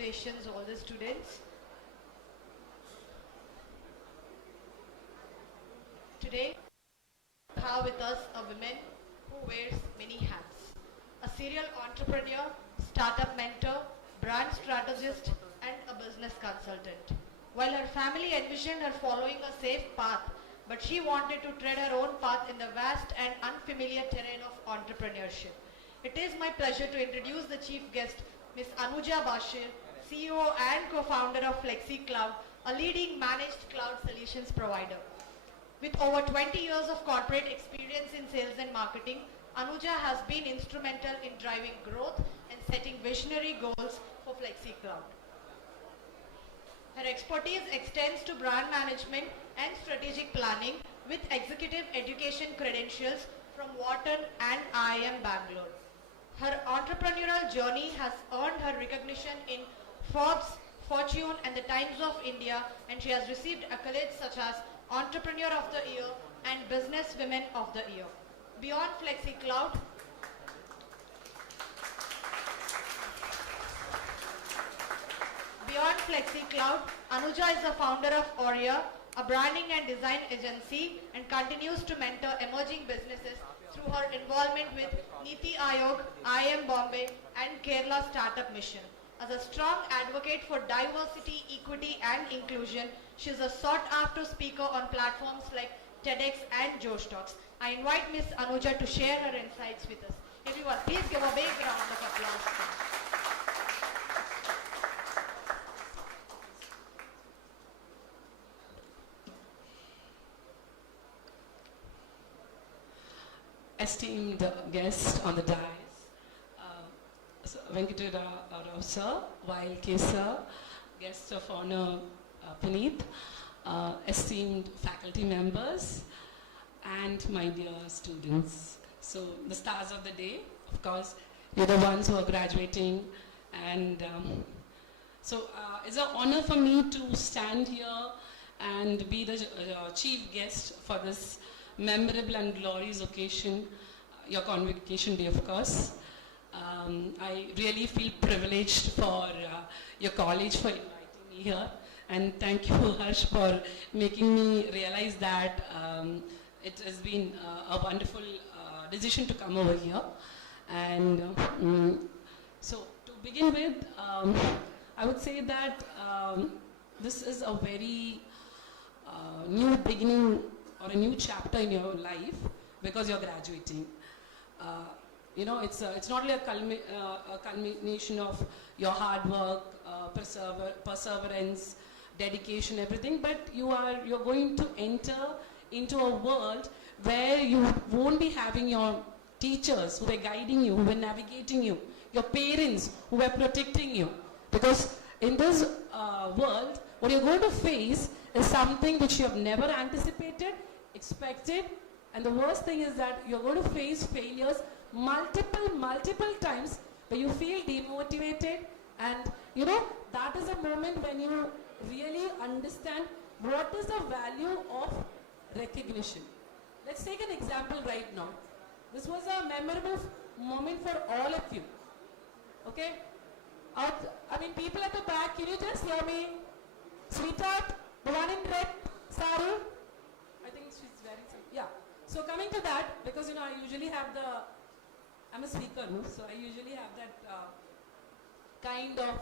congratulations all the students. Today, we have with us a woman who wears many hats. A serial entrepreneur, startup mentor, brand strategist, and a business consultant. While her family envisioned her following a safe path, but she wanted to tread her own path in the vast and unfamiliar terrain of entrepreneurship. It is my pleasure to introduce the chief guest, Ms. Anuja Bashir, CEO and co-founder of FlexiCloud, a leading managed cloud solutions provider. With over 20 years of corporate experience in sales and marketing, Anuja has been instrumental in driving growth and setting visionary goals for FlexiCloud. Her expertise extends to brand management and strategic planning with executive education credentials from Wharton and IIM Bangalore. Her entrepreneurial journey has earned her recognition in Forbes, Fortune and the Times of India, and she has received accolades such as Entrepreneur of the Year and Businesswomen of the Year. Beyond FlexiCloud, Anuja is the founder of Aurea, a branding and design agency, and continues to mentor emerging businesses through her involvement with Niti Aayog, IIM Bombay, and Kerala Startup Mission. As a strong advocate for diversity, equity, and inclusion, she is a sought-after speaker on platforms like TEDx and Josh Talks. I invite Ms. Anuja to share her insights with us. Everyone, please give a big round of applause. Esteemed guest on the dais, Venkatara Rao sir, while K sir, guest of honor Puneet, esteemed faculty members, and my dear students. So the stars of the day, of course, you're the ones who are graduating, and so it's an honor for me to stand here and be the chief guest for this memorable and glorious occasion, your convocation day, of course. I really feel privileged for your college for inviting me here, and thank you, Harsh, for making me realize that it has been a wonderful decision to come over here. And so to begin with, I would say that this is a very new beginning or a new chapter in your life because you're graduating. You know, it's not only a culmination of your hard work, perseverance, dedication, everything, but you're going to enter into a world where you won't be having your teachers who were guiding you, who were navigating you, your parents who were protecting you. Because in this world, what you're going to face is something which you have never anticipated, expected, and the worst thing is that you're going to face failures multiple times where you feel demotivated, and you know, that is a moment when you really understand what is the value of recognition. Let's take an example right now. This was a memorable moment for all of you. Okay? I mean, people at the back, can you just hear me? Sweetheart, the one in red, Saru? I think she's wearing some, yeah. So coming to that, because you know, I usually have I'm a speaker, no? So I usually have that kind of,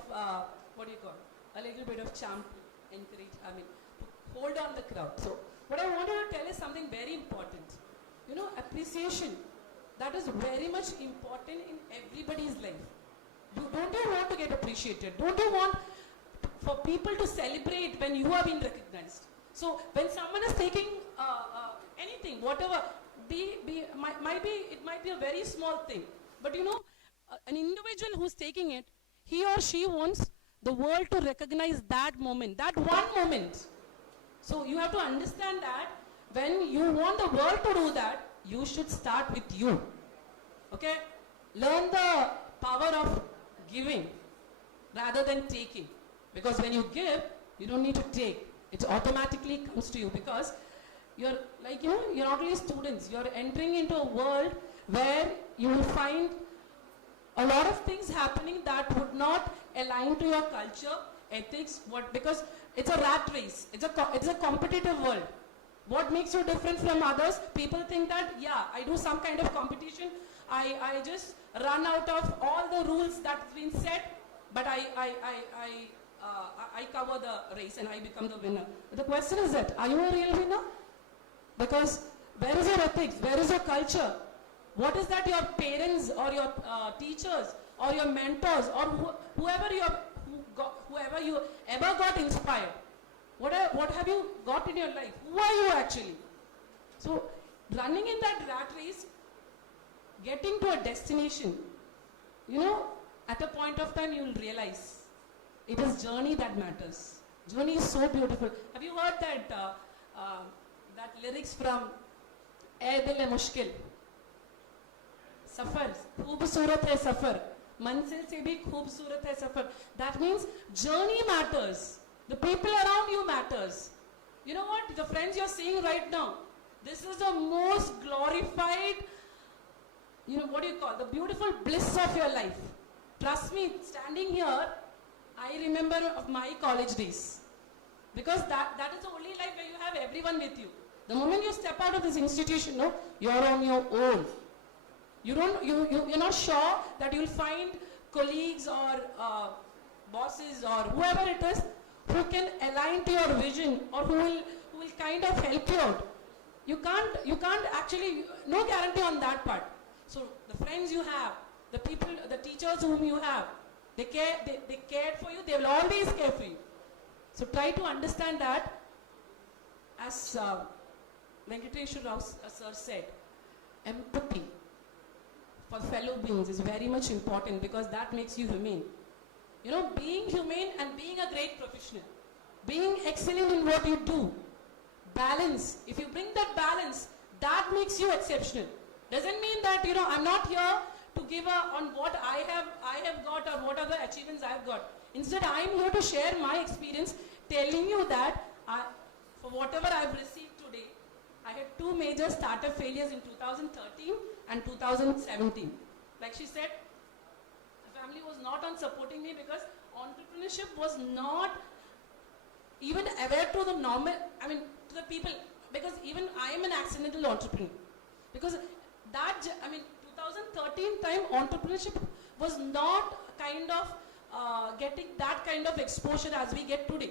what do you call, a little bit of charm to encourage, to hold on the crowd. So what I wanted to tell is something very important. You know, appreciation, that is very much important in everybody's life. Don't you want to get appreciated? Don't you want for people to celebrate when you are being recognized? So when someone is taking anything, whatever, it might be a very small thing, but you know, an individual who's taking it, he or she wants the world to recognize that moment, that one moment. So you have to understand that when you want the world to do that, you should start with you. Okay? Learn the power of giving rather than taking. Because when you give, you don't need to take. It automatically comes to you, because you're like, you know, you're not only students, you're entering into a world where you will find a lot of things happening that would not aligned to your culture, ethics, because it's a rat race. It's a competitive world. What makes you different from others? People think that, yeah, I do some kind of competition. I just run out of all the rules that's been set, but I cover the race and I become the winner. The question is that, are you a real winner? Because where is your ethics? Where is your culture? What is that your parents or your teachers or your mentors or whoever you ever got inspired? What have you got in your life? Who are you actually? So running in that rat race, getting to a destination, at a point of time you will realize it is journey that matters. Journey is so beautiful. Have you heard that lyrics from "Ae Dil Hai Mushkil"? Safar, khoobsurat hai safar, manzil se bhi khoobsurat hai safar. That means journey matters. The people around you matters. You know what? The friends you're seeing right now, this is the most glorified, the beautiful bliss of your life. Trust me, standing here, I remember of my college days. Because that is the only life where you have everyone with you. The moment you step out of this institution, you're on your own. You're not sure that you'll find colleagues or bosses or whoever it is who can align to your vision or who will kind of help you out. You can't actually, no guarantee on that part. So the friends you have, the people, the teachers whom you have, they cared for you, they will always care for you. So try to understand that, as Venkateshwar Rao sir said, empathy for fellow beings is very much important because that makes you humane. Being humane and being a great professional, being excellent in what you do, balance, if you bring that balance, that makes you exceptional. Doesn't mean that, I'm not here to give on what I have got or what are the achievements I've got. Instead, I'm here to share my experience, telling you that for whatever I've received today, I had 2 major startup failures in 2013 and 2017. Like she said, the family was not on supporting me because entrepreneurship was not even aware to the to the people, because even I am an accidental entrepreneur. Because 2013 time, entrepreneurship was not kind of getting that kind of exposure as we get today.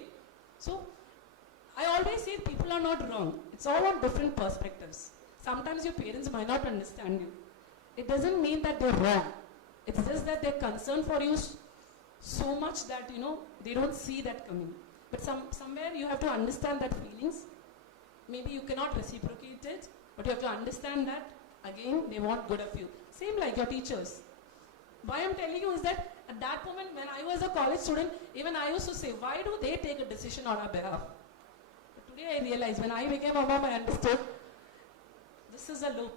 So I always say people are not wrong. It's all on different perspectives. Sometimes your parents might not understand you. It doesn't mean that they're wrong. It's just that they're concerned for you so much that, they don't see that coming. But somewhere you have to understand that feelings. Maybe you cannot reciprocate it, but you have to understand that, again, they want good of you. Same like your teachers. Why I'm telling you is that at that moment when I was a college student, even I used to say, why do they take a decision on our behalf? But today I realize, when I became a mom, I understood this is a loop.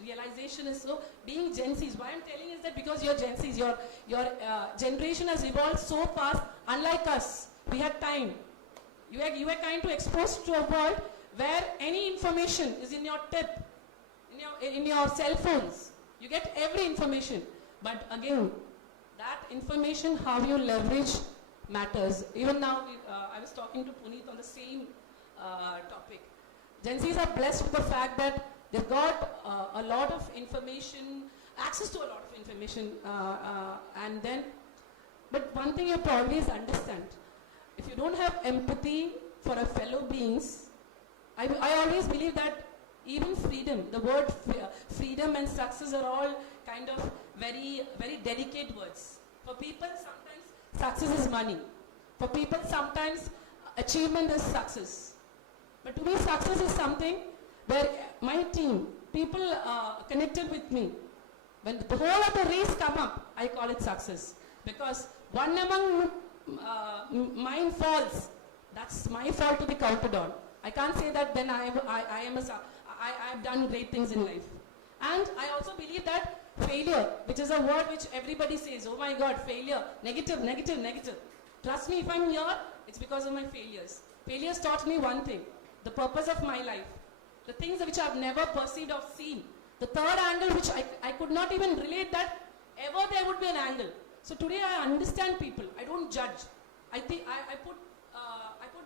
Realization is so. Being Gen Zs, why I'm telling is that because you're Gen Zs, your generation has evolved so fast, unlike us. We had time. You were kind of exposed to a world where any information is in your tip, in your cell phones. You get every information. But again, that information, how you leverage matters. Even now, I was talking to Puneet on the same topic. Gen Zs are blessed with the fact that they've got a lot of information, access to a lot of information, but one thing you have to always understand, if you don't have empathy for a fellow beings, I always believe that even freedom, the word freedom and success are all kind of very, very delicate words. For people, sometimes success is money. For people, sometimes achievement is success. But to me, success is something where my team, people connected with me, when the whole of the race come up, I call it success. Because one among mine falls, that's my fault to be counted on. I can't say that then I've done great things in life. And I also believe that failure, which is a word which everybody says, oh my God, failure, negative, negative, negative. Trust me, if I'm here, it's because of my failures. Failures taught me one thing, the purpose of my life. The things which I've never perceived or seen. The third angle which I could not even relate that ever there would be an angle. So today I understand people. I don't judge. I think I put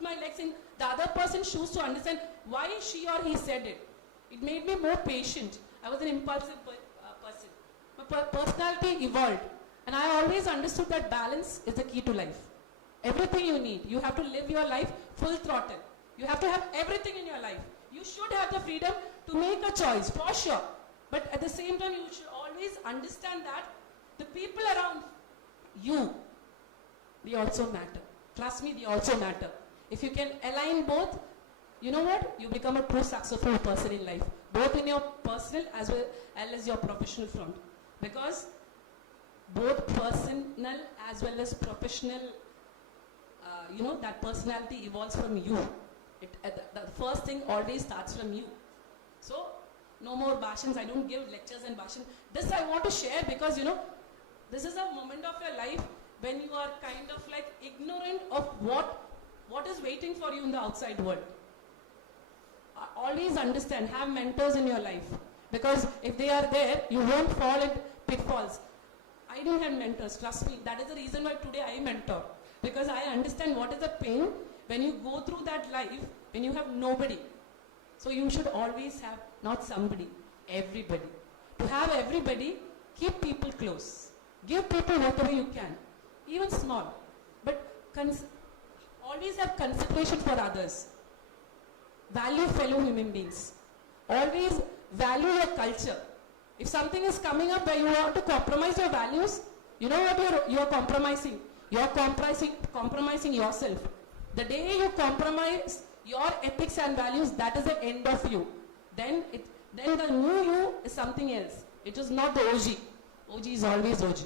my legs in the other person's shoes to understand why she or he said it. It made me more patient. I was an impulsive person. My personality evolved. And I always understood that balance is the key to life. Everything you need. You have to live your life full throttle. You have to have everything in your life. You should have the freedom to make a choice, for sure. But at the same time, you should always understand that the people around you, they also matter. Trust me, they also matter. If you can align both, you know what? You become a true successful person in life. Both in your personal as well as your professional front. Because both personal as well as professional, that personality evolves from you. The first thing always starts from you. So, no more bhashans. I don't give lectures and bhashan. This I want to share because, this is a moment of your life when you are kind of like ignorant of what is waiting for you in the outside world. Always understand, have mentors in your life. Because if they are there, you won't fall in pitfalls. I didn't have mentors, trust me. That is the reason why today I mentor. Because I understand what is the pain when you go through that life, when you have nobody. So you should always have, not somebody, everybody. To have everybody, keep people close. Give people whatever you can, even small. But always have consideration for others. Value fellow human beings. Always value your culture. If something is coming up where you want to compromise your values, you know what you're compromising? You're compromising yourself. The day you compromise your ethics and values, that is the end of you. Then the new you is something else. It is not the OG. OG is always OG.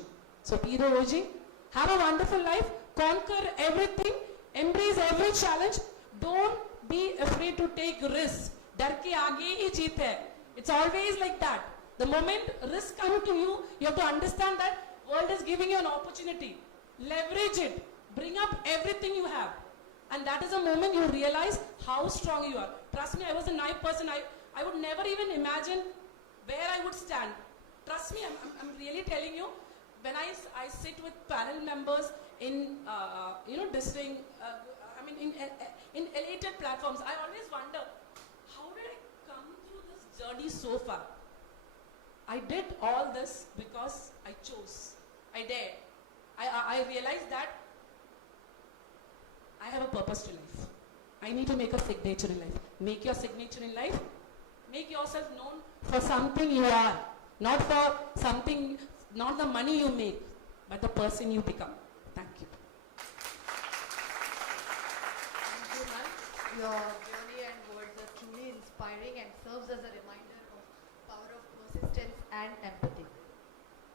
So be the OG. Have a wonderful life. Conquer everything. Embrace every challenge. Don't be afraid to take risks. Dar ke aage hi jeet hai. It's always like that. The moment risks come to you, you have to understand that world is giving you an opportunity. Leverage it. Bring up everything you have. And that is a moment you realize how strong you are. Trust me, I was a naive person. I would never even imagine where I would stand. Trust me, I'm really telling you, when I sit with panel members in, in elated platforms, I always wonder, how did I come through this journey so far? I did all this because I chose. I dared. I realized that I have a purpose to life. I need to make a signature in life. Make your signature in life. Make yourself known for something you are. Not for something, not the money you make, but the person you become. Thank you. Thank you, ma'am. Your journey and words are truly inspiring and serves as a reminder of power of persistence and empathy.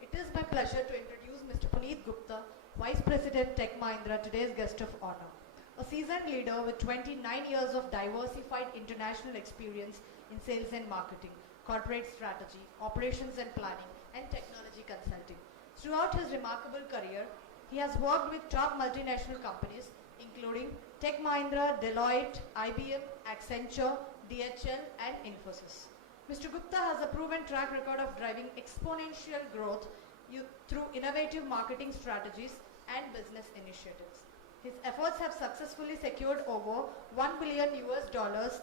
It is my pleasure to introduce Mr. Puneet Gupta, Vice President Tech Mahindra, today's guest of honor. A seasoned leader with 29 years of diversified international experience in sales and marketing, corporate strategy, operations and planning, and technology consulting. Throughout his remarkable career, he has worked with top multinational companies including Tech Mahindra, Deloitte, IBM, Accenture, DHL, and Infosys. Mr. Gupta has a proven track record of driving exponential growth through innovative marketing strategies and business initiatives. His efforts have successfully secured over $1 billion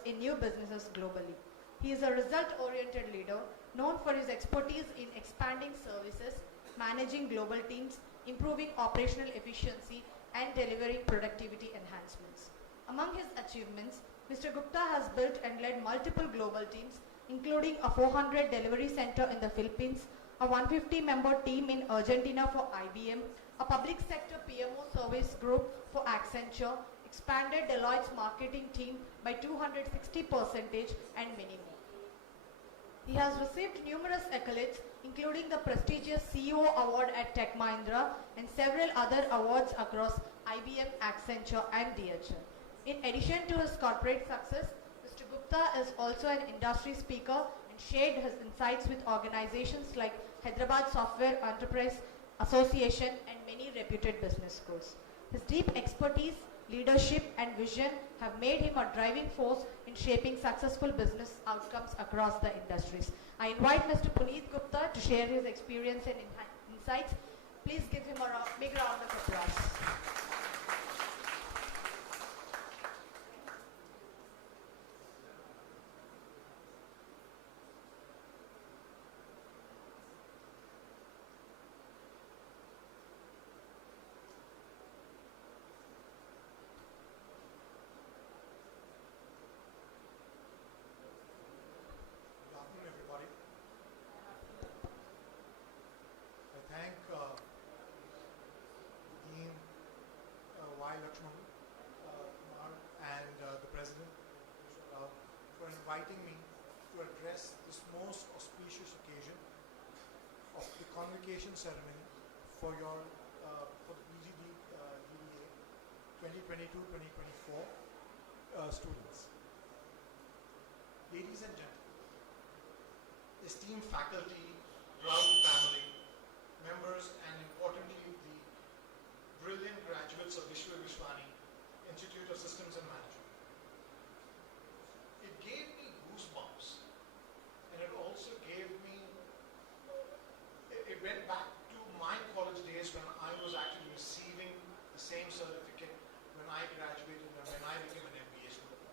in new businesses globally. He is a result-oriented leader known for his expertise in expanding services, managing global teams, improving operational efficiency, and delivering productivity enhancements. Among his achievements, Mr. Gupta has built and led multiple global teams, including a 400 delivery center in the Philippines, a 150-member team in Argentina for IBM, a public sector PMO service group for Accenture, expanded Deloitte's marketing team by 260%, and many more. He has received numerous accolades, including the prestigious CEO Award at Tech Mahindra and several other awards across IBM, Accenture, and DHL. In addition to his corporate success, Mr. Gupta is also an industry speaker and shared his insights with organizations like Hyderabad Software Enterprise Association and many reputed business schools. His deep expertise, leadership, and vision have made him a driving force in shaping successful business outcomes across the industries. I invite Mr. Puneet Gupta to share his experience and insights. Please give him a big round of applause. Good afternoon, everybody. I thank Dean Lakshya and the President for inviting me to address this most auspicious occasion of the Convocation Ceremony for your for the PGDM 2022-2024 students. Ladies and gentlemen, esteemed faculty, ground family, members, and importantly, the brilliant graduates of Vishwani Institute of Systems and Management. It gave me goosebumps, and it also gave me, it went back to my college days when I was actually receiving the same certificate when I graduated and when I became an MBA student.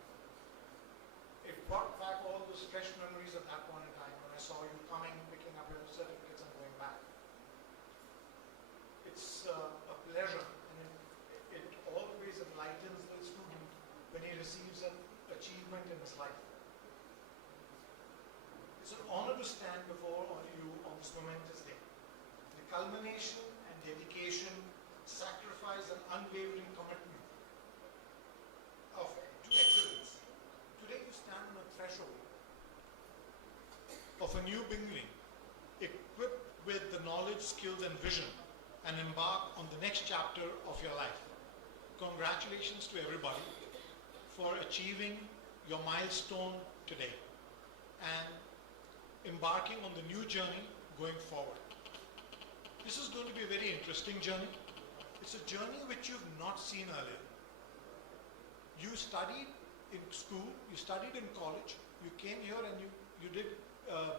It brought back all those fresh memories at that point in time when I saw you coming, picking up your certificates and going back. It's a pleasure, and it always enlightens the student when he receives an achievement in his life. It's an honor to stand before you on this momentous day. The culmination and dedication, sacrifice and unwavering commitment to excellence. Today you stand on a threshold of a new beginning, equipped with the knowledge, skills and vision, and embark on the next chapter of your life. Congratulations to everybody for achieving your milestone today and embarking on the new journey going forward. This is going to be a very interesting journey. It's a journey which you've not seen earlier. You studied in school, you studied in college, you came here and you did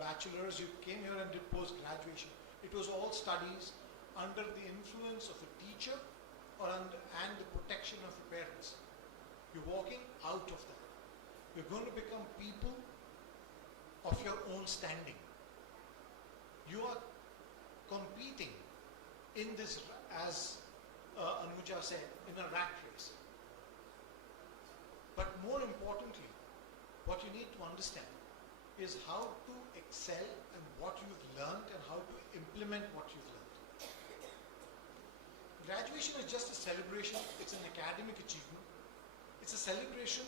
bachelor's, you came here and did post-graduation. It was all studies under the influence of a teacher and the protection of your parents. You're walking out of that. You're going to become people of your own standing. You are competing in this, as Anuja said, in a rat race. But more importantly, what you need to understand is how to excel and what you've learned and how to implement what you've learned. Graduation is just a celebration. It's an academic achievement. It's a celebration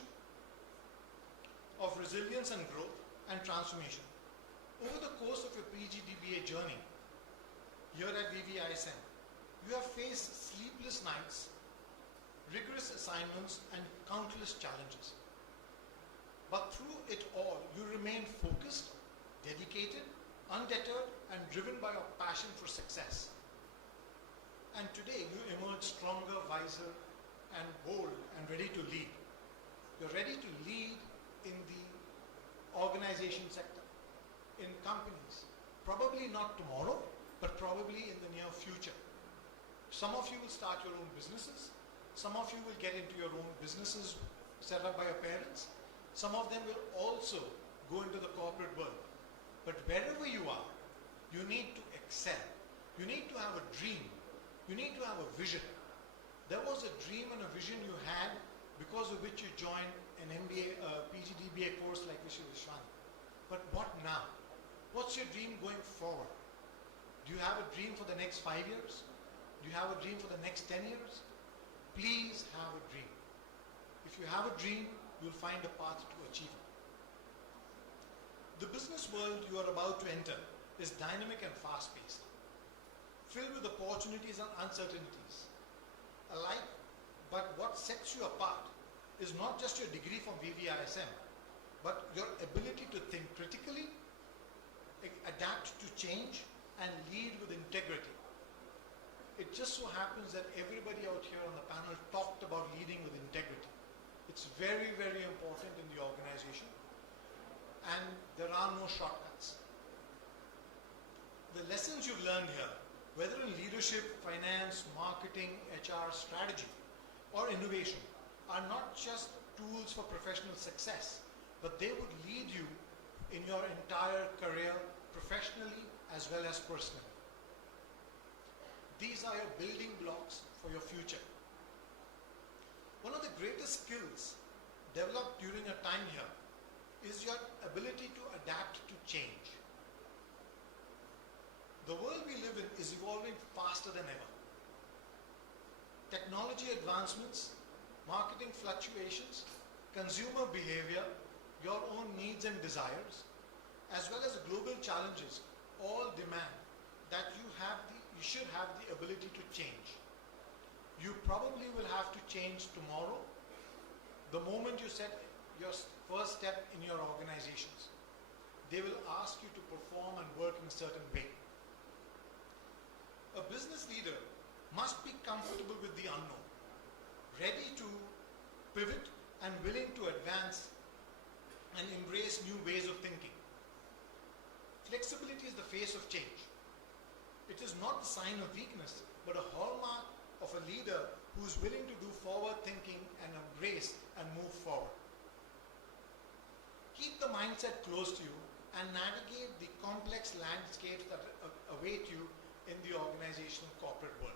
of resilience and growth and transformation. Over the course of your PGDBA journey here at VVISM, you have faced sleepless nights, rigorous assignments, and countless challenges. But through it all, you remain focused, dedicated, undeterred, and driven by your passion for success. And today, you emerge stronger, wiser, and bold, and ready to lead. You're ready to lead in the organization sector, in companies. Probably not tomorrow, but probably in the near future. Some of you will start your own businesses. Some of you will get into your own businesses set up by your parents. Some of them will also go into the corporate world. But wherever you are, you need to excel. You need to have a dream. You need to have a vision. There was a dream and a vision you had because of which you joined an MBA, PGDBA course like Vishwani. But what now? What's your dream going forward? Do you have a dream for the next 5 years? Do you have a dream for the next 10 years? Please have a dream. If you have a dream, you'll find a path to achieve it. The business world you are about to enter is dynamic and fast-paced, filled with opportunities and uncertainties alike. But what sets you apart is not just your degree from VVISM, but your ability to think critically, adapt to change, and lead with integrity. It just so happens that everybody out here on the panel talked about leading with integrity. It's very, very important in the organization, and there are no shortcuts. The lessons you've learned here whether in leadership, finance, marketing, HR, strategy, or innovation, are not just tools for professional success, but they would lead you in your entire career, professionally as well as personally. These are your building blocks for your future. One of the greatest skills developed during your time here is your ability to adapt to change. The world we live in is evolving faster than ever. Technology advancements, marketing fluctuations, consumer behavior, your own needs and desires, as well as global challenges all demand that you should have the ability to change. You probably will have to change tomorrow, the moment you set your first step in your organizations. They will ask you to perform and work in a certain way. A business leader must be comfortable with the unknown, ready to pivot and willing to advance and embrace new ways of thinking. Flexibility is the face of change. It is not the sign of weakness, but a hallmark of a leader who is willing to do forward thinking and embrace and move forward. Keep the mindset close to you and navigate the complex landscapes that await you in the organizational corporate world.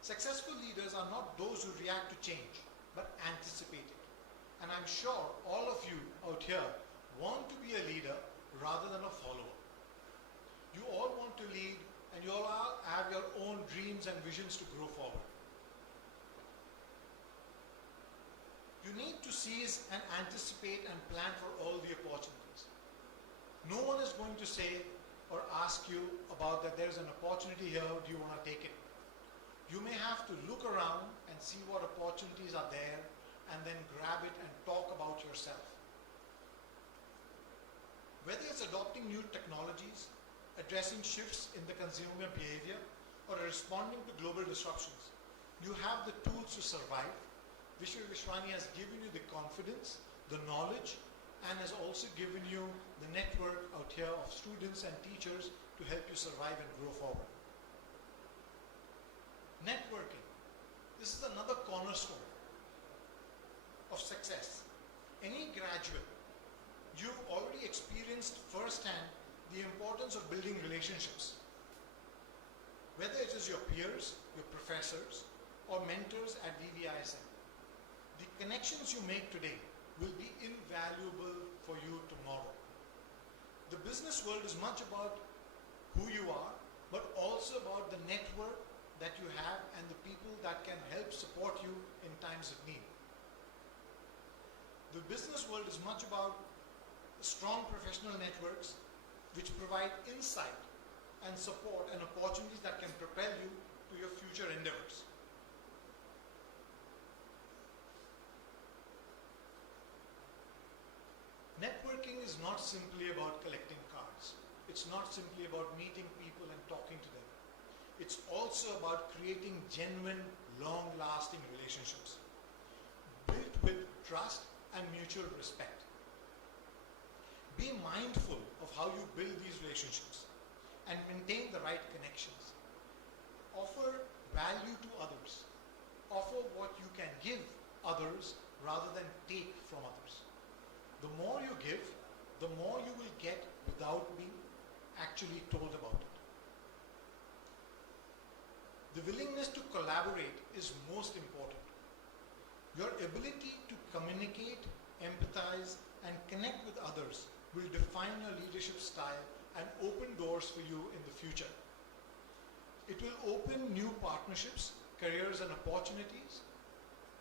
Successful leaders are not those who react to change, but anticipate it. And I'm sure all of you out here want to be a leader rather than a follower. You all want to lead, and you all have your own dreams and visions to grow forward. You need to seize and anticipate and plan for all the opportunities. No one is going to say or ask you about that there's an opportunity here, do you want to take it? You may have to look around and see what opportunities are there and then grab it and talk about yourself. Whether it's adopting new technologies, addressing shifts in the consumer behavior, or responding to global disruptions, you have the tools to survive. Vishwani has given you the confidence, the knowledge, and has also given you the network out here of students and teachers to help you survive and grow forward. Networking. This is another cornerstone of success. Any graduate, you've already experienced firsthand the importance of building relationships. Whether it is your peers, your professors, or mentors at VVISM, the connections you make today will be invaluable for you tomorrow. The business world is much about who you are, but also about the network that you have and the people that can help support you in times of need. The business world is much about strong professional networks which provide insight and support and opportunities that can propel you to your future endeavors. Networking is not simply about collecting cards. It's not simply about meeting people and talking to them. It's also about creating genuine, long-lasting relationships built with trust and mutual respect. Be mindful of how you build these relationships and maintain the right connections. Offer value to others. Offer what you can give others rather than take from others. The more you give, the more you will get without being actually told about it. The willingness to collaborate is most important. Your ability to communicate, empathize, and connect with others will define your leadership style and open doors for you in the future. It will open new partnerships, careers, and opportunities,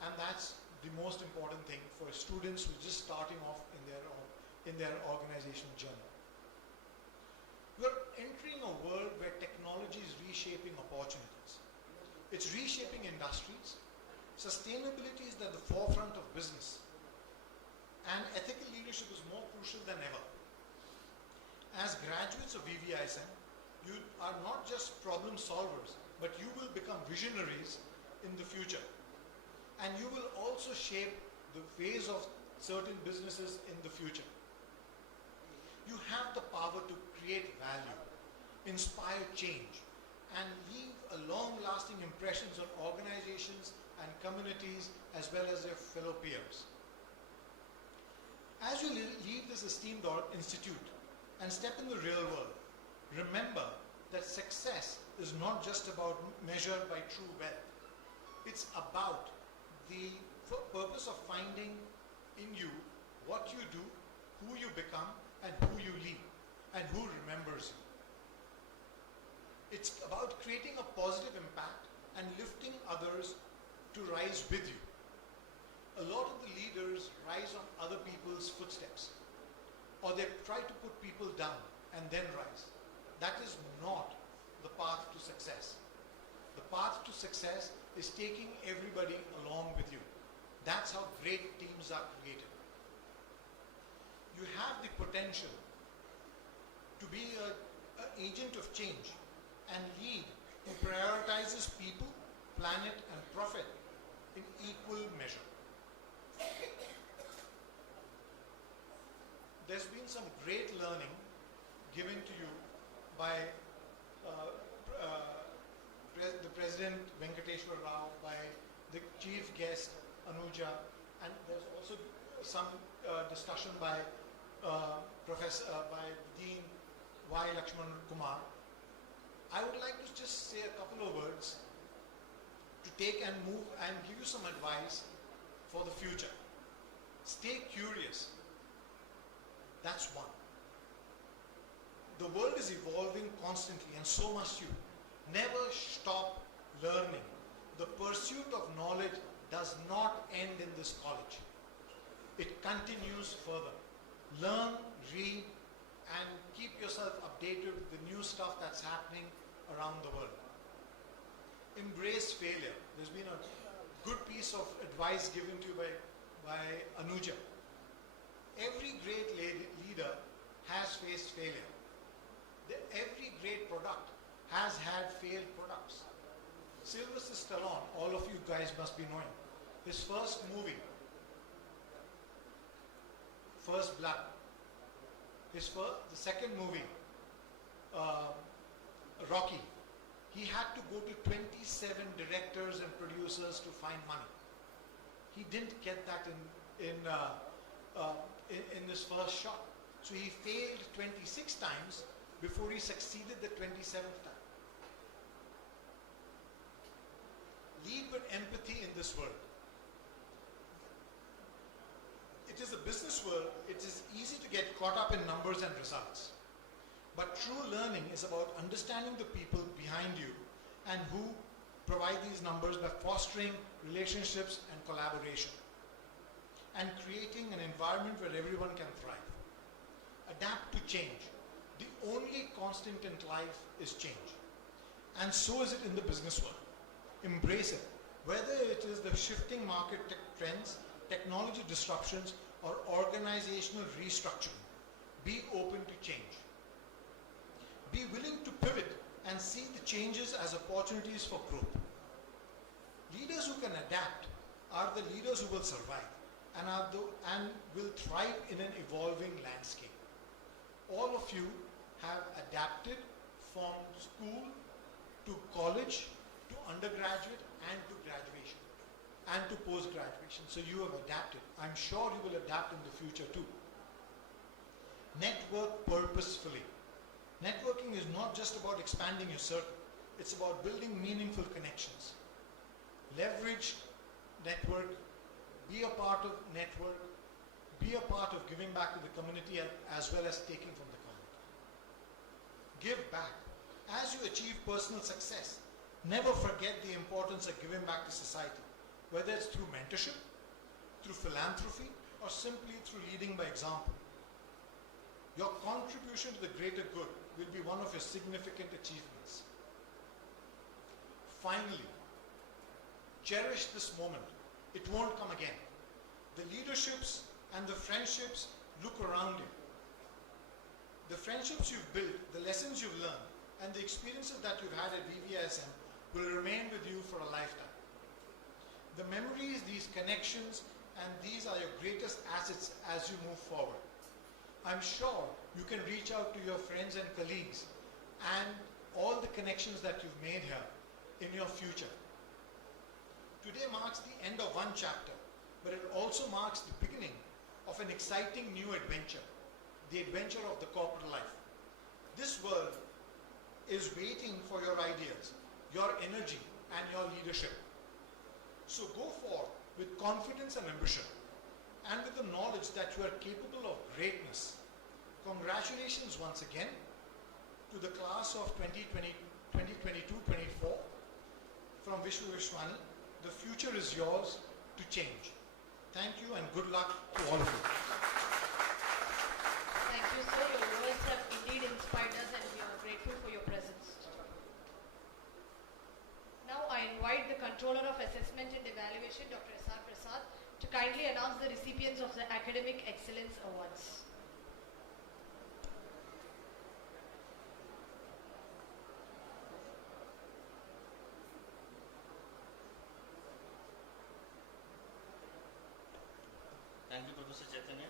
and that's the most important thing for students who are just starting off in their organizational journey. We're entering a world where technology is reshaping opportunities. It's reshaping industries. Sustainability is at the forefront of business. And ethical leadership is more crucial than ever. As graduates of VVISM, you are not just problem solvers, but you will become visionaries in the future. And you will also shape the ways of certain businesses in the future. You have the power to create value. inspire change, and leave a long-lasting impressions on organizations and communities as well as their fellow peers. As you leave this esteemed institute and step in the real world, remember that success is not just about measured by true wealth. It's about the purpose of finding in you what you do, who you become, and who you lead, and who remembers you. It's about creating a positive impact and lifting others to rise with you. A lot of the leaders rise on other people's footsteps, or they try to put people down and then rise. That is not the path to success. The path to success is taking everybody along with you. That's how great teams are created. You have the potential to be an agent of change and lead who prioritizes people, planet, and profit in equal measure. There's been some great learning given to you by the President Venkateshwar Rao, by the Chief Guest Anuja, and there's also some discussion by by Dean Y. Lakshman Kumar. I would like to just say a couple of words to take and move and give you some advice for the future. Stay curious. That's one. The world is evolving constantly, and so must you. Never stop learning. The pursuit of knowledge does not end in this college. It continues further. Learn, read, and keep yourself updated with the new stuff that's happening around the world. Embrace failure. There's been a good piece of advice given to you by Anuja. Every great leader has faced failure. Every great product has had failed products. Sylvester Stallone, all of you guys must be knowing, his first movie, First Blood, the second movie, Rocky, he had to go to 27 directors and producers to find money. He didn't get that in this first shot. So he failed 26 times before he succeeded the 27th time. Lead with empathy in this world. It is a business world. It is easy to get caught up in numbers and results. But true learning is about understanding the people behind you and who provide these numbers by fostering relationships and collaboration and creating an environment where everyone can thrive. Adapt to change. The only constant in life is change. And so is it in the business world. Embrace it. Whether it is the shifting market trends, technology disruptions, or organizational restructuring, be open to change. Be willing to pivot and see the changes as opportunities for growth. Leaders who can adapt are the leaders who will survive and will thrive in an evolving landscape. All of you have adapted from school to college to undergraduate and to graduation and to post-graduation. So you have adapted. I'm sure you will adapt in the future too. Network purposefully. Networking is not just about expanding your circle. It's about building meaningful connections. Leverage network. Be a part of network. Be a part of giving back to the community as well as taking from the community. Give back. As you achieve personal success, never forget the importance of giving back to society, whether it's through mentorship, through philanthropy, or simply through leading by example. Your contribution to the greater good will be one of your significant achievements. Finally, cherish this moment. It won't come again. The leaderships and the friendships look around you. The friendships you've built, the lessons you've learned, and the experiences that you've had at VVSM will remain with you for a lifetime. The memories, these connections, and these are your greatest assets as you move forward. I'm sure you can reach out to your friends and colleagues and all the connections that you've made here in your future. Today marks the end of one chapter, but it also marks the beginning of an exciting new adventure, the adventure of the corporate life. This world is waiting for your ideas, your energy, and your leadership. So go forth with confidence and ambition, and with the knowledge that you are capable of greatness. Congratulations once again to the class of 2022-24 from Vishwa Vishwani. The future is yours to change. Thank you and good luck to all of you. Thank you, sir. Your words have indeed inspired us and we are grateful for your presence. Now I invite the Controller of Assessment and Evaluation, Dr. S.R. Prasad, to kindly announce the recipients of the Academic Excellence Awards. Thank you, Professor Chaitanya.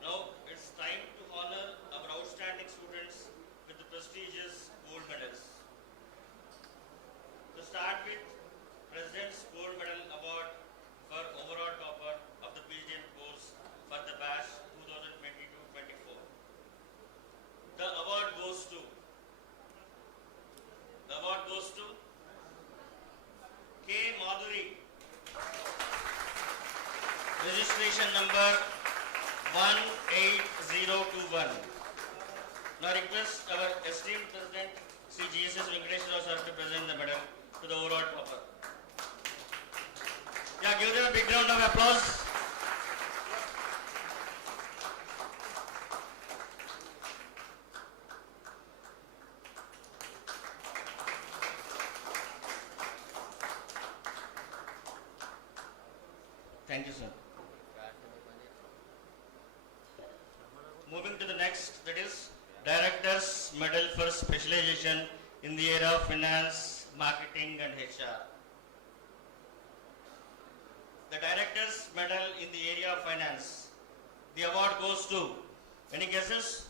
Now it's time to honor our outstanding students with the prestigious gold medals. To start with, President's Gold Medal Award for overall topper of the PGDM course for the batch 2022-24. The award goes to K. Madhuri, registration number 18021. Now request our esteemed President, Sri GSS Venkateswara sir, to present the medal to the overall topper. Yeah, give them a big round of applause. Thank you, sir. Moving to the next, that is Director's Medal for Specialization in the area of Finance, Marketing and HR. The Director's Medal in the area of Finance. The award goes to, any guesses?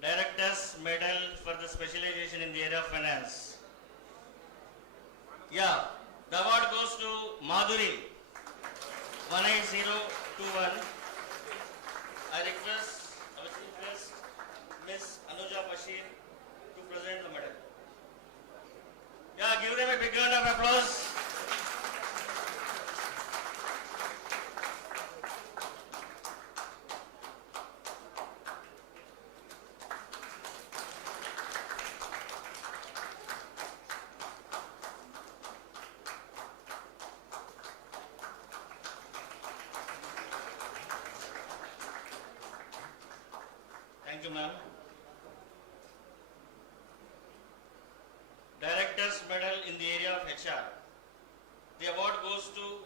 Director's Medal for the Specialization in the area of Finance. Yeah, the award goes to Madhuri, 18021. I request our chief guest, Ms. Anuja Bashir, to present the medal. Yeah, give them a big round of applause. Thank you, ma'am. Director's Medal in the area of HR. The award goes to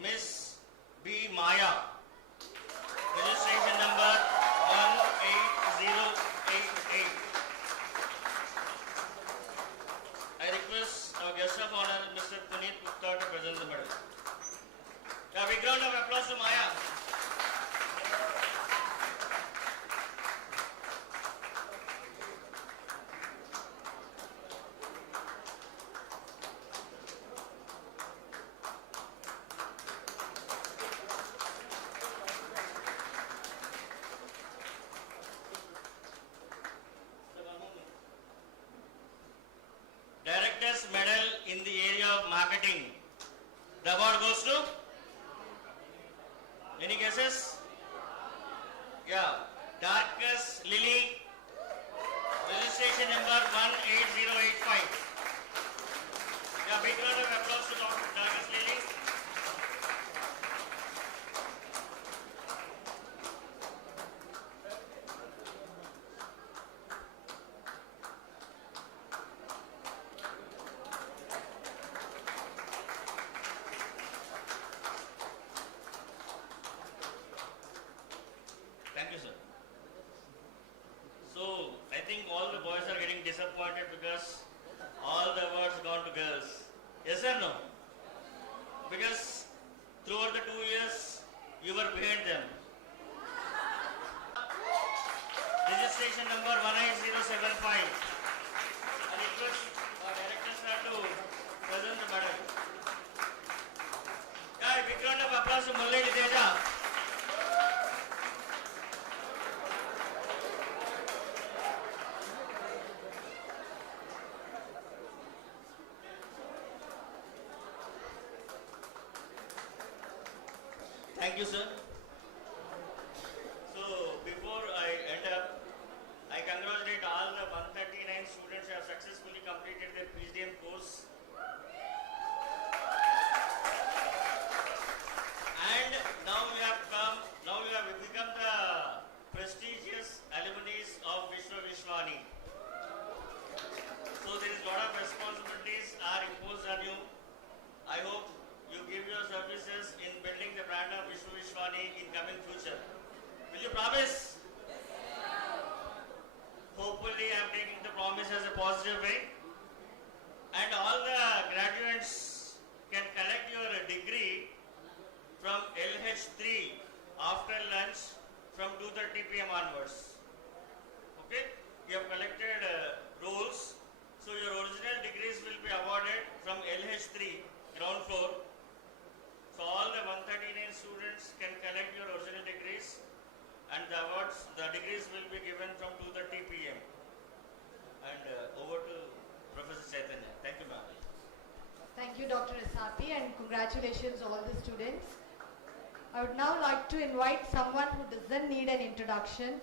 Miss B. Maya. Registration number 18088. I request our guest of honor, Mr. Puneet Gupta, to present the medal. A big round of applause to Maya. Director's Medal in the area of Marketing. The award goes to? Any guesses? Yeah. Darkus Lily. Registration number 18085. Yeah, big round of applause to Darkus Lily. Thank you, sir. So, I think all the boys are getting disappointed because all the awards gone to girls. Yes or no? Because throughout the 2 years, you were behind them. registration number 18075. I request our director sir to present the medal. Yeah, big round of applause to Mulli Teja. Thank you, sir. So, before I end up, I congratulate all the 139 students who have successfully completed their PGDM course. And now we have become the prestigious alumni of Vishwani. So, there is a lot of responsibilities are imposed on you. I hope you give your services in building the brand of Vishwani in coming future. Will you promise? Hopefully, I am taking the promise as a positive way. And all the graduates can collect your degree from LH3 after lunch from 2:30 p.m. onwards. Okay? You have collected rolls. So, your original degrees will be awarded from LH3, ground floor. So all the 139 students can collect your original degrees, and the awards, the degrees will be given from 2:30 p.m. And over to Professor Chaitanya. Thank you, ma'am. Thank you, Dr. Esapi, and congratulations all the students. I would now like to invite someone who doesn't need an introduction,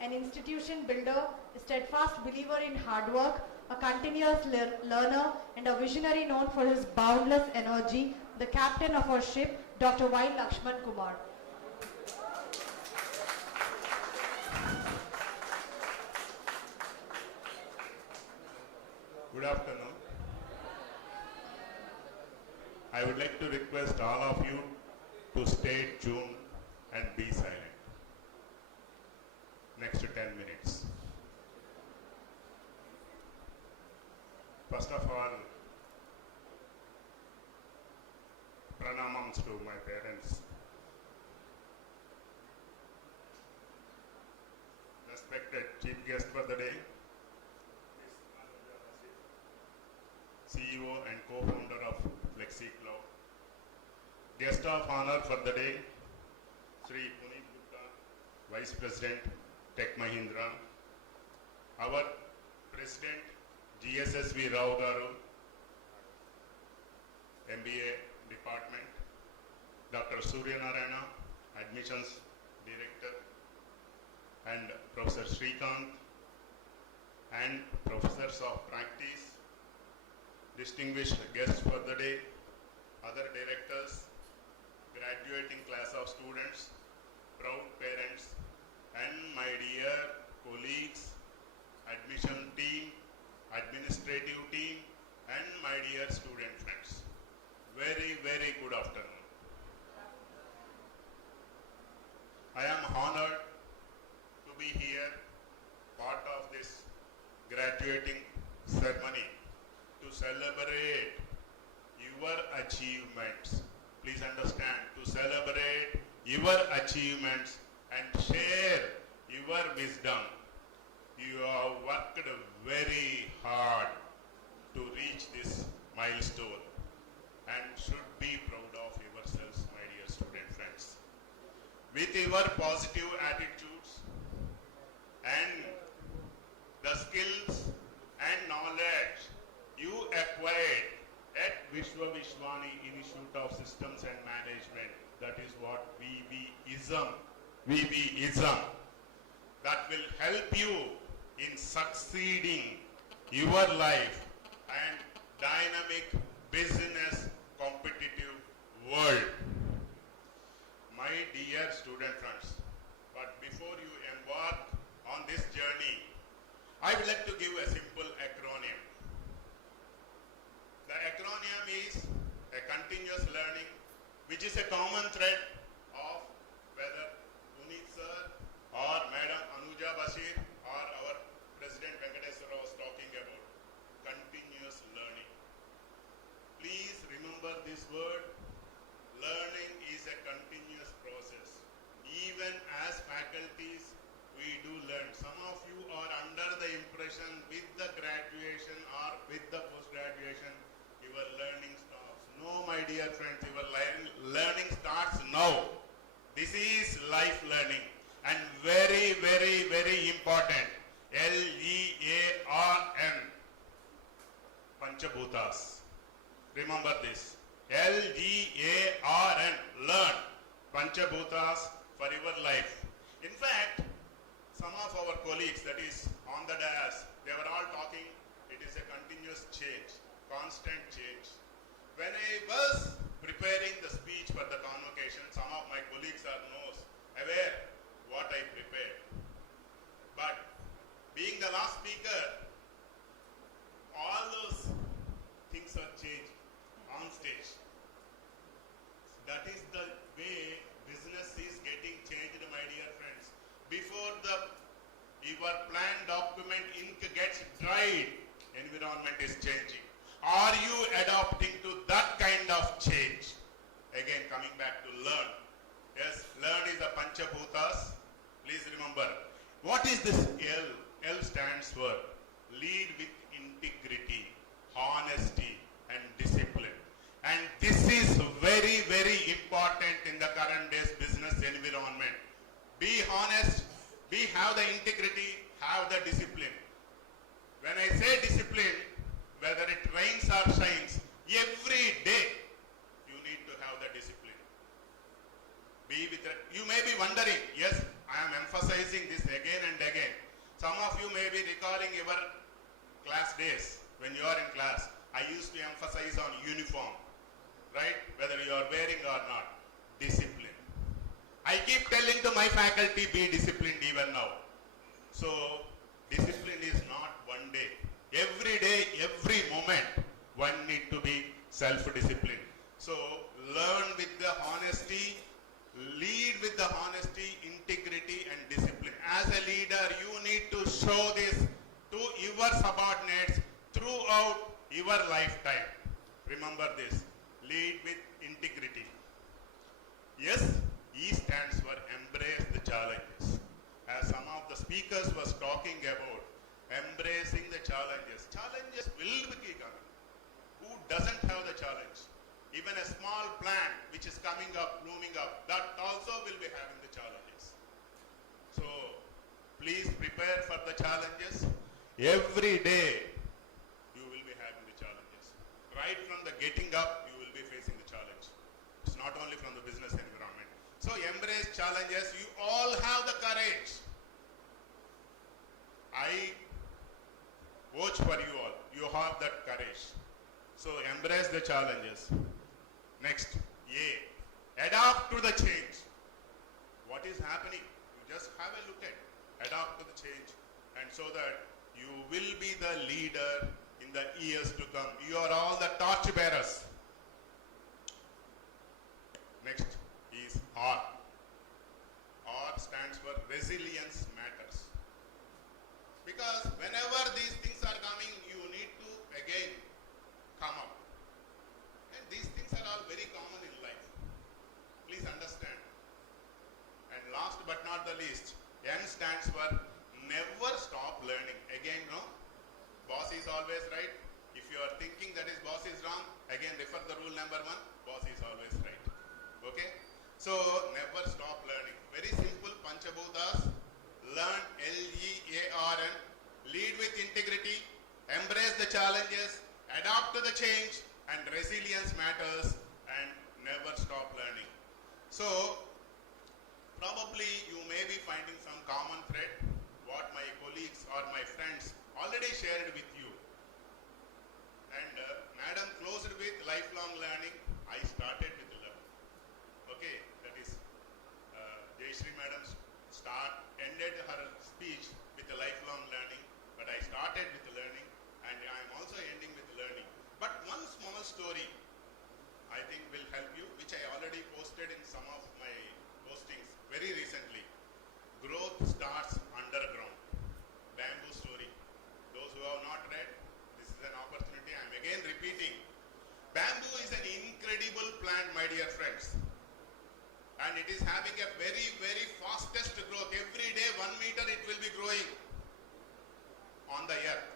an institution builder, a steadfast believer in hard work, a continuous learner, and a visionary known for his boundless energy, the captain of our ship, Dr. Y. Lakshman Kumar. Good afternoon. I would like to request all of you to stay tuned and be silent. Next 10 minutes. First of all, pranamams to my parents. Respected chief guest for the day, CEO and co-founder of Flexi Cloud. Guest of honor for the day, Sri Puneet Gupta, Vice President, Tech Mahindra. Our President, GSSV Rao Garu, MBA Department, Dr. Surya Narayana, Admissions Director, and Professor Srikanth, and Professors of Practice, distinguished guests for the day, other directors, graduating class of students, proud parents, and my dear colleagues, admission team, administrative team, and my dear student friends. Very, very good afternoon. I am honored to be here, part of this graduating ceremony, to celebrate your achievements. Please understand, to celebrate your achievements and share your wisdom. You have worked very hard to reach this milestone and should be proud of yourselves, my dear student friends. With your positive attitudes and the skills and knowledge you acquired at Vishwani Institute of Systems and Management, that is what VVism, that will help you in succeeding your life and dynamic business competitive world. My dear student friends, but before you embark on this journey, I would like to give a simple acronym. The acronym is a continuous learning, which is a common thread of whether Puneet sir or Madam Anuja Bashir or our President Venkateswara was talking about. Continuous learning. Please remember this word. Learning is a continuous process. Even as faculties, we do learn. Some of celebration, with the graduation or with the post-graduation, your learning stops. No, my dear friends, your learning starts now. This is life learning and very, very, very important. Learn. Panchabhutas. Remember this. Learn. Learn. Panchabhutas for your life. In fact, some of our colleagues, that is on the dais, they were all talking, it is a continuous change, constant change. When I was preparing the speech for the convocation, some of my colleagues are aware what I prepared. But being the last speaker, all those things are changed on stage. That is the way business is getting changed, my dear friends. Before your planned document ink gets dried, environment is changing. Are you adapting to that kind of change? Again, coming back to learn. Yes, learn is the Panchabhutas. Please remember. What is this L? L stands for lead with integrity, honesty, and discipline. And this is very, very important in the current day's business environment. Be honest, have the integrity, have the discipline. When I say discipline, whether it rains or shines, every day you need to have the discipline. You may be wondering, yes, I am emphasizing this again and again. Some of you may be recalling your class days when you are in class. I used to emphasize on uniform, right? Whether you are wearing or not. Discipline. I keep telling to my faculty, be disciplined even now. So, discipline is not one day. Every day, every moment, one need to be self-disciplined. So, learn with the honesty, lead with the honesty, integrity, and discipline. As a leader, you need to show this to your subordinates throughout your lifetime. Remember this. Lead with integrity. Yes, E stands for embrace the challenges. As some of the speakers was talking about, embracing the challenges. Challenges will be coming. Who doesn't have the challenge? Even a small plant which is coming up, blooming up, that also will be having the challenges. So, please prepare for the challenges. Every day, you will be having the challenges. Right from the getting up, you will be facing the challenge. It's not only from the business environment. So, embrace challenges. You all have the courage. I watch for you all. You have that courage. So, embrace the challenges. Next, A. Adapt to the change. What is happening? You just have a look at. Adapt to the change. And so that you will be the leader in the years to come. You are all the torch bearers. Next is R. R stands for resilience matters. Because whenever these things are coming, you need to again come up. And these things are all very common in life. Please understand. And last but not the least, N stands for never stop learning. Again, no? Boss is always right. If you are thinking that his boss is wrong, again refer the rule number 1. Boss is always right. Okay? So, never stop learning. Very simple, Panchabhutas. Learn, L-E-A-R-N. Lead with integrity. Embrace the challenges. Adapt to the change. And resilience matters. And never stop learning. So, probably you may be finding some common thread. What my colleagues or my friends already shared with you. And Madam closed with lifelong learning. I started with learning. Okay, that is Jayashree Madam ended her speech with a lifelong learning, but I started with learning and I am also ending with learning. But one small story I think will help you, which I already posted in some of my postings very recently. Growth starts underground. Bamboo story. Those who have not read, this is an opportunity. I am again repeating. Bamboo is an incredible plant, my dear friends. And it is having a very, very fastest growth. Every day 1 meter it will be growing. on the earth.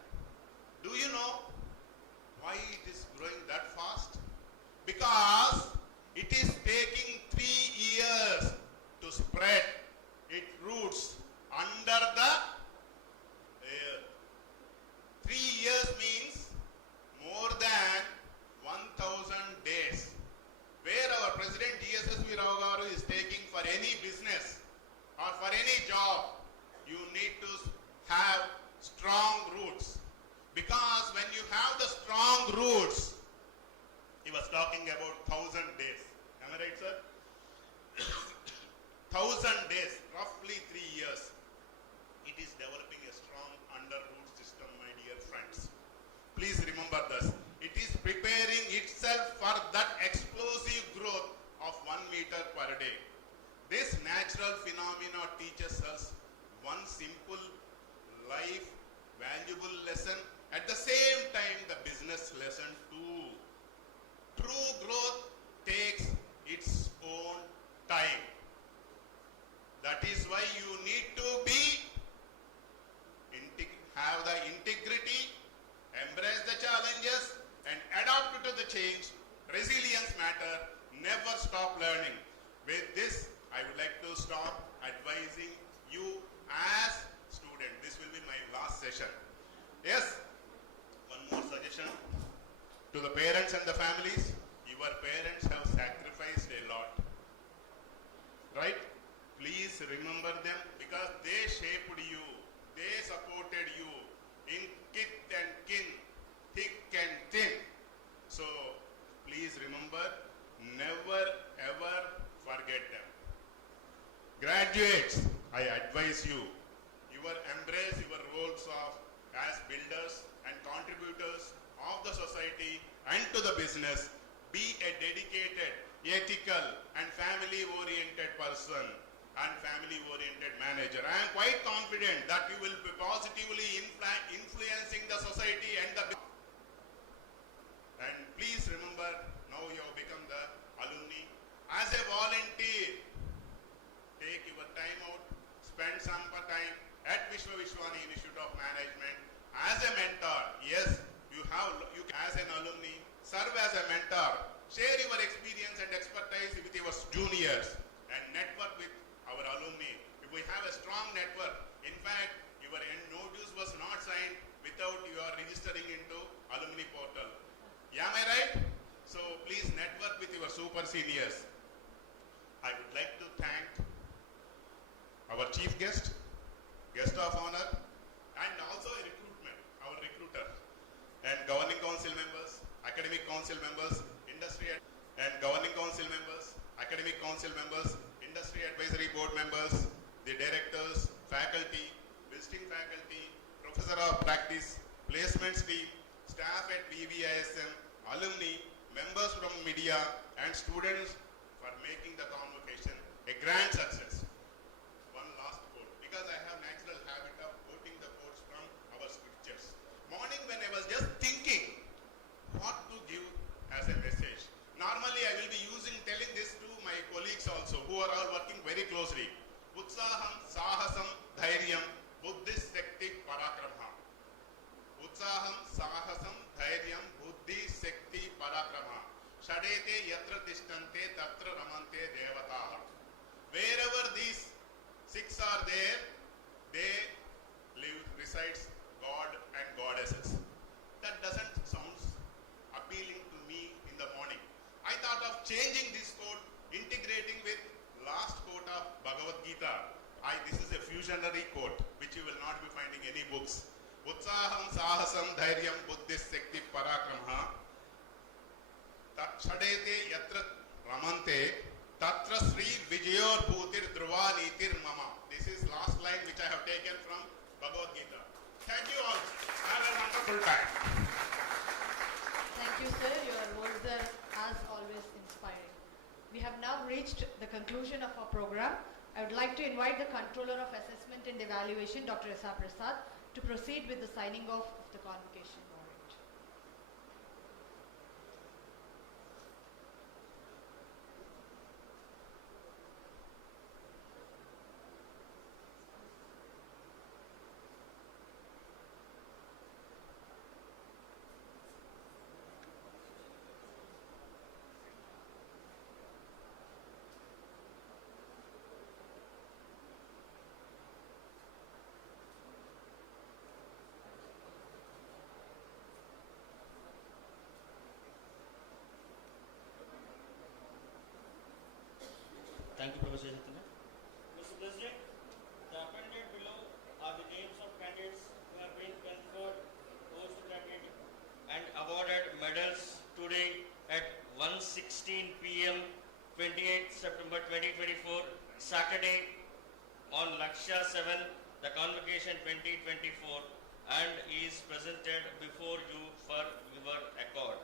Do you know why it is growing that fast? Because it is taking 3 years to spread its roots under the earth. 3 years means more than 1,000 days. Where our President GSSV Rao Garu is taking for any business or for any job, you need to have strong roots. Because when you have the strong roots, he was talking about 1,000 days. Am I right, sir? 1,000 days, roughly 3 years. It is developing a strong under-root system, my dear friends. Please remember this. It is preparing itself for that explosive growth of 1 meter per day. This natural phenomena teaches us one simple life valuable lesson, at the same time the business lesson too. True growth takes its own time. That is why you need to have the integrity, embrace the challenges and adapt to the change. Resilience matter, never stop learning. With this, I would like to stop advising you as student. This will be my last session. Yes, one more suggestion to the parents and the families. Your parents have sacrificed a lot, right? Please remember them because they shaped you, they supported you in kith and kin, thick and thin. So please remember, never ever forget them. Graduates, I advise you, embrace your roles of as builders and contributors of the society and to the business. Be a dedicated, ethical and family-oriented person and family-oriented manager. I am quite confident that you will be positively influencing the society and the business. And please remember, now you have become the alumni. As a volunteer, take your time out, spend some time at Vishwa Vishwani Institute of Management. As a mentor, yes, you as an alumni, serve as a mentor, share your experience and expertise with your juniors and network with our alumni. If we have a strong network, in fact, your notice was not signed without you are registering into alumni portal. Am I right? So please network with your super seniors. I would like to thank our chief guest, guest of honor, and also our recruiter, and governing council members, academic council members, industry and governing council members, academic council members, industry advisory board members, the directors, faculty, visiting faculty, professor of practice, placements team, staff at BBISM, alumni, members from media, and students for making the convocation a grand success. One last quote, because I have natural habit of quoting the quotes from our scriptures. Morning when I was just thinking what to give as a message. Normally I will be telling this to my colleagues also who are all working very closely. Utsaham, Sahasam, Dhairyam, Buddhist Sekti Parakramha. Utsaham, Sahasam, Dhairyam, Buddhi Sekti Parakramha. Shadete Yatra Tishtante Tatra Ramante Devataha. Wherever these 6 are there, they resides God and goddesses. That doesn't sound appealing to me in the morning. I thought of changing this quote, integrating with last quote of Bhagavad Gita. This is a fusionary quote which you will not be finding any books. Utsaham Sahasam Dhairyam Buddhist Sekti Parakramha Shadete Yatra Ramante Tatra Sri Vijayor Bhutir Dhruva Nitir Mama. This is last line which I have taken from Bhagavad Gita. Thank you all. Have a wonderful time. Thank you, sir. Your words are, as always, inspiring. We have now reached the conclusion of our program. I would like to invite the Controller of Assessment and Evaluation, Dr. S.R. Prasad, to proceed with the signing off of the convocation warrant. Thank you, Professor Chaitanya. Mr. President, the appended below are the names of candidates who have been conferred postgraduate and awarded medals today at 1:16 p.m. 28 September 2024, Saturday on Lakshya 7, the Convocation 2024, and is presented before you for your accord.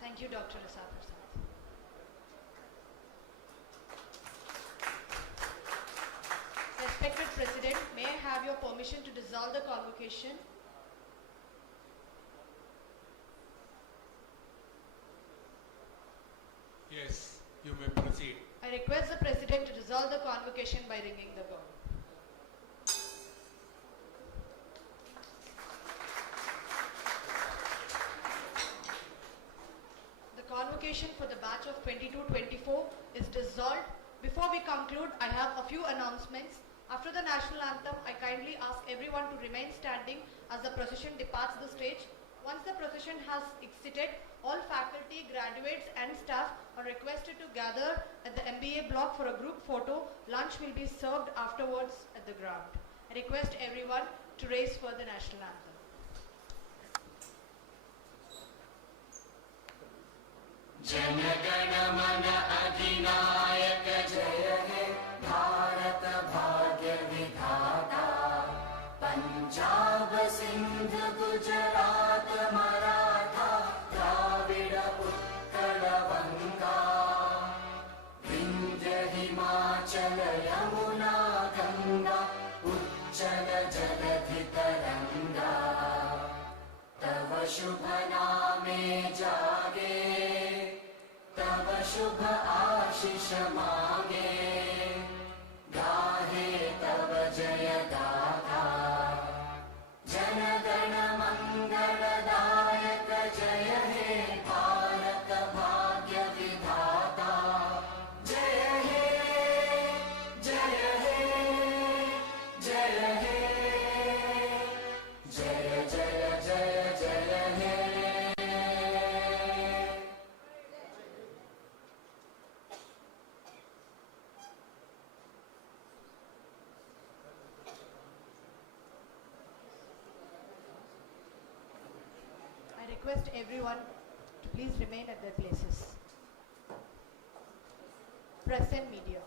Thank you, Dr. Rasa Prasad. Respected President, may I have your permission to dissolve the convocation? Yes, you may proceed. I request the President to dissolve the convocation by ringing the bell. The convocation for the batch of 22-24 is dissolved. Before we conclude, I have a few announcements. After the national anthem, I kindly ask everyone to remain standing as the procession departs the stage. Once the procession has exited, all faculty, graduates and staff are requested to gather at the MBA block for a group photo. Lunch will be served afterwards at the ground. I request everyone to raise for the national anthem. जनगण मन अधिनायक जय हे भारत भाग्य विधाता पंजाब सिंध गुजरात मराठा द्राविड उत्कल बंगा विंध्य हिमाचल यमुना गंगा उच्चल जलधि तरंगा तव शुभ नामे जागे तव शुभ आशीष मांगे गाहे तव जय गाथा जन गण मंगलदायक जय हे भारत भाग्य विधाता जय हे जय हे जय हे जय जय जय जय हे I request everyone to please remain at their places. Press and media.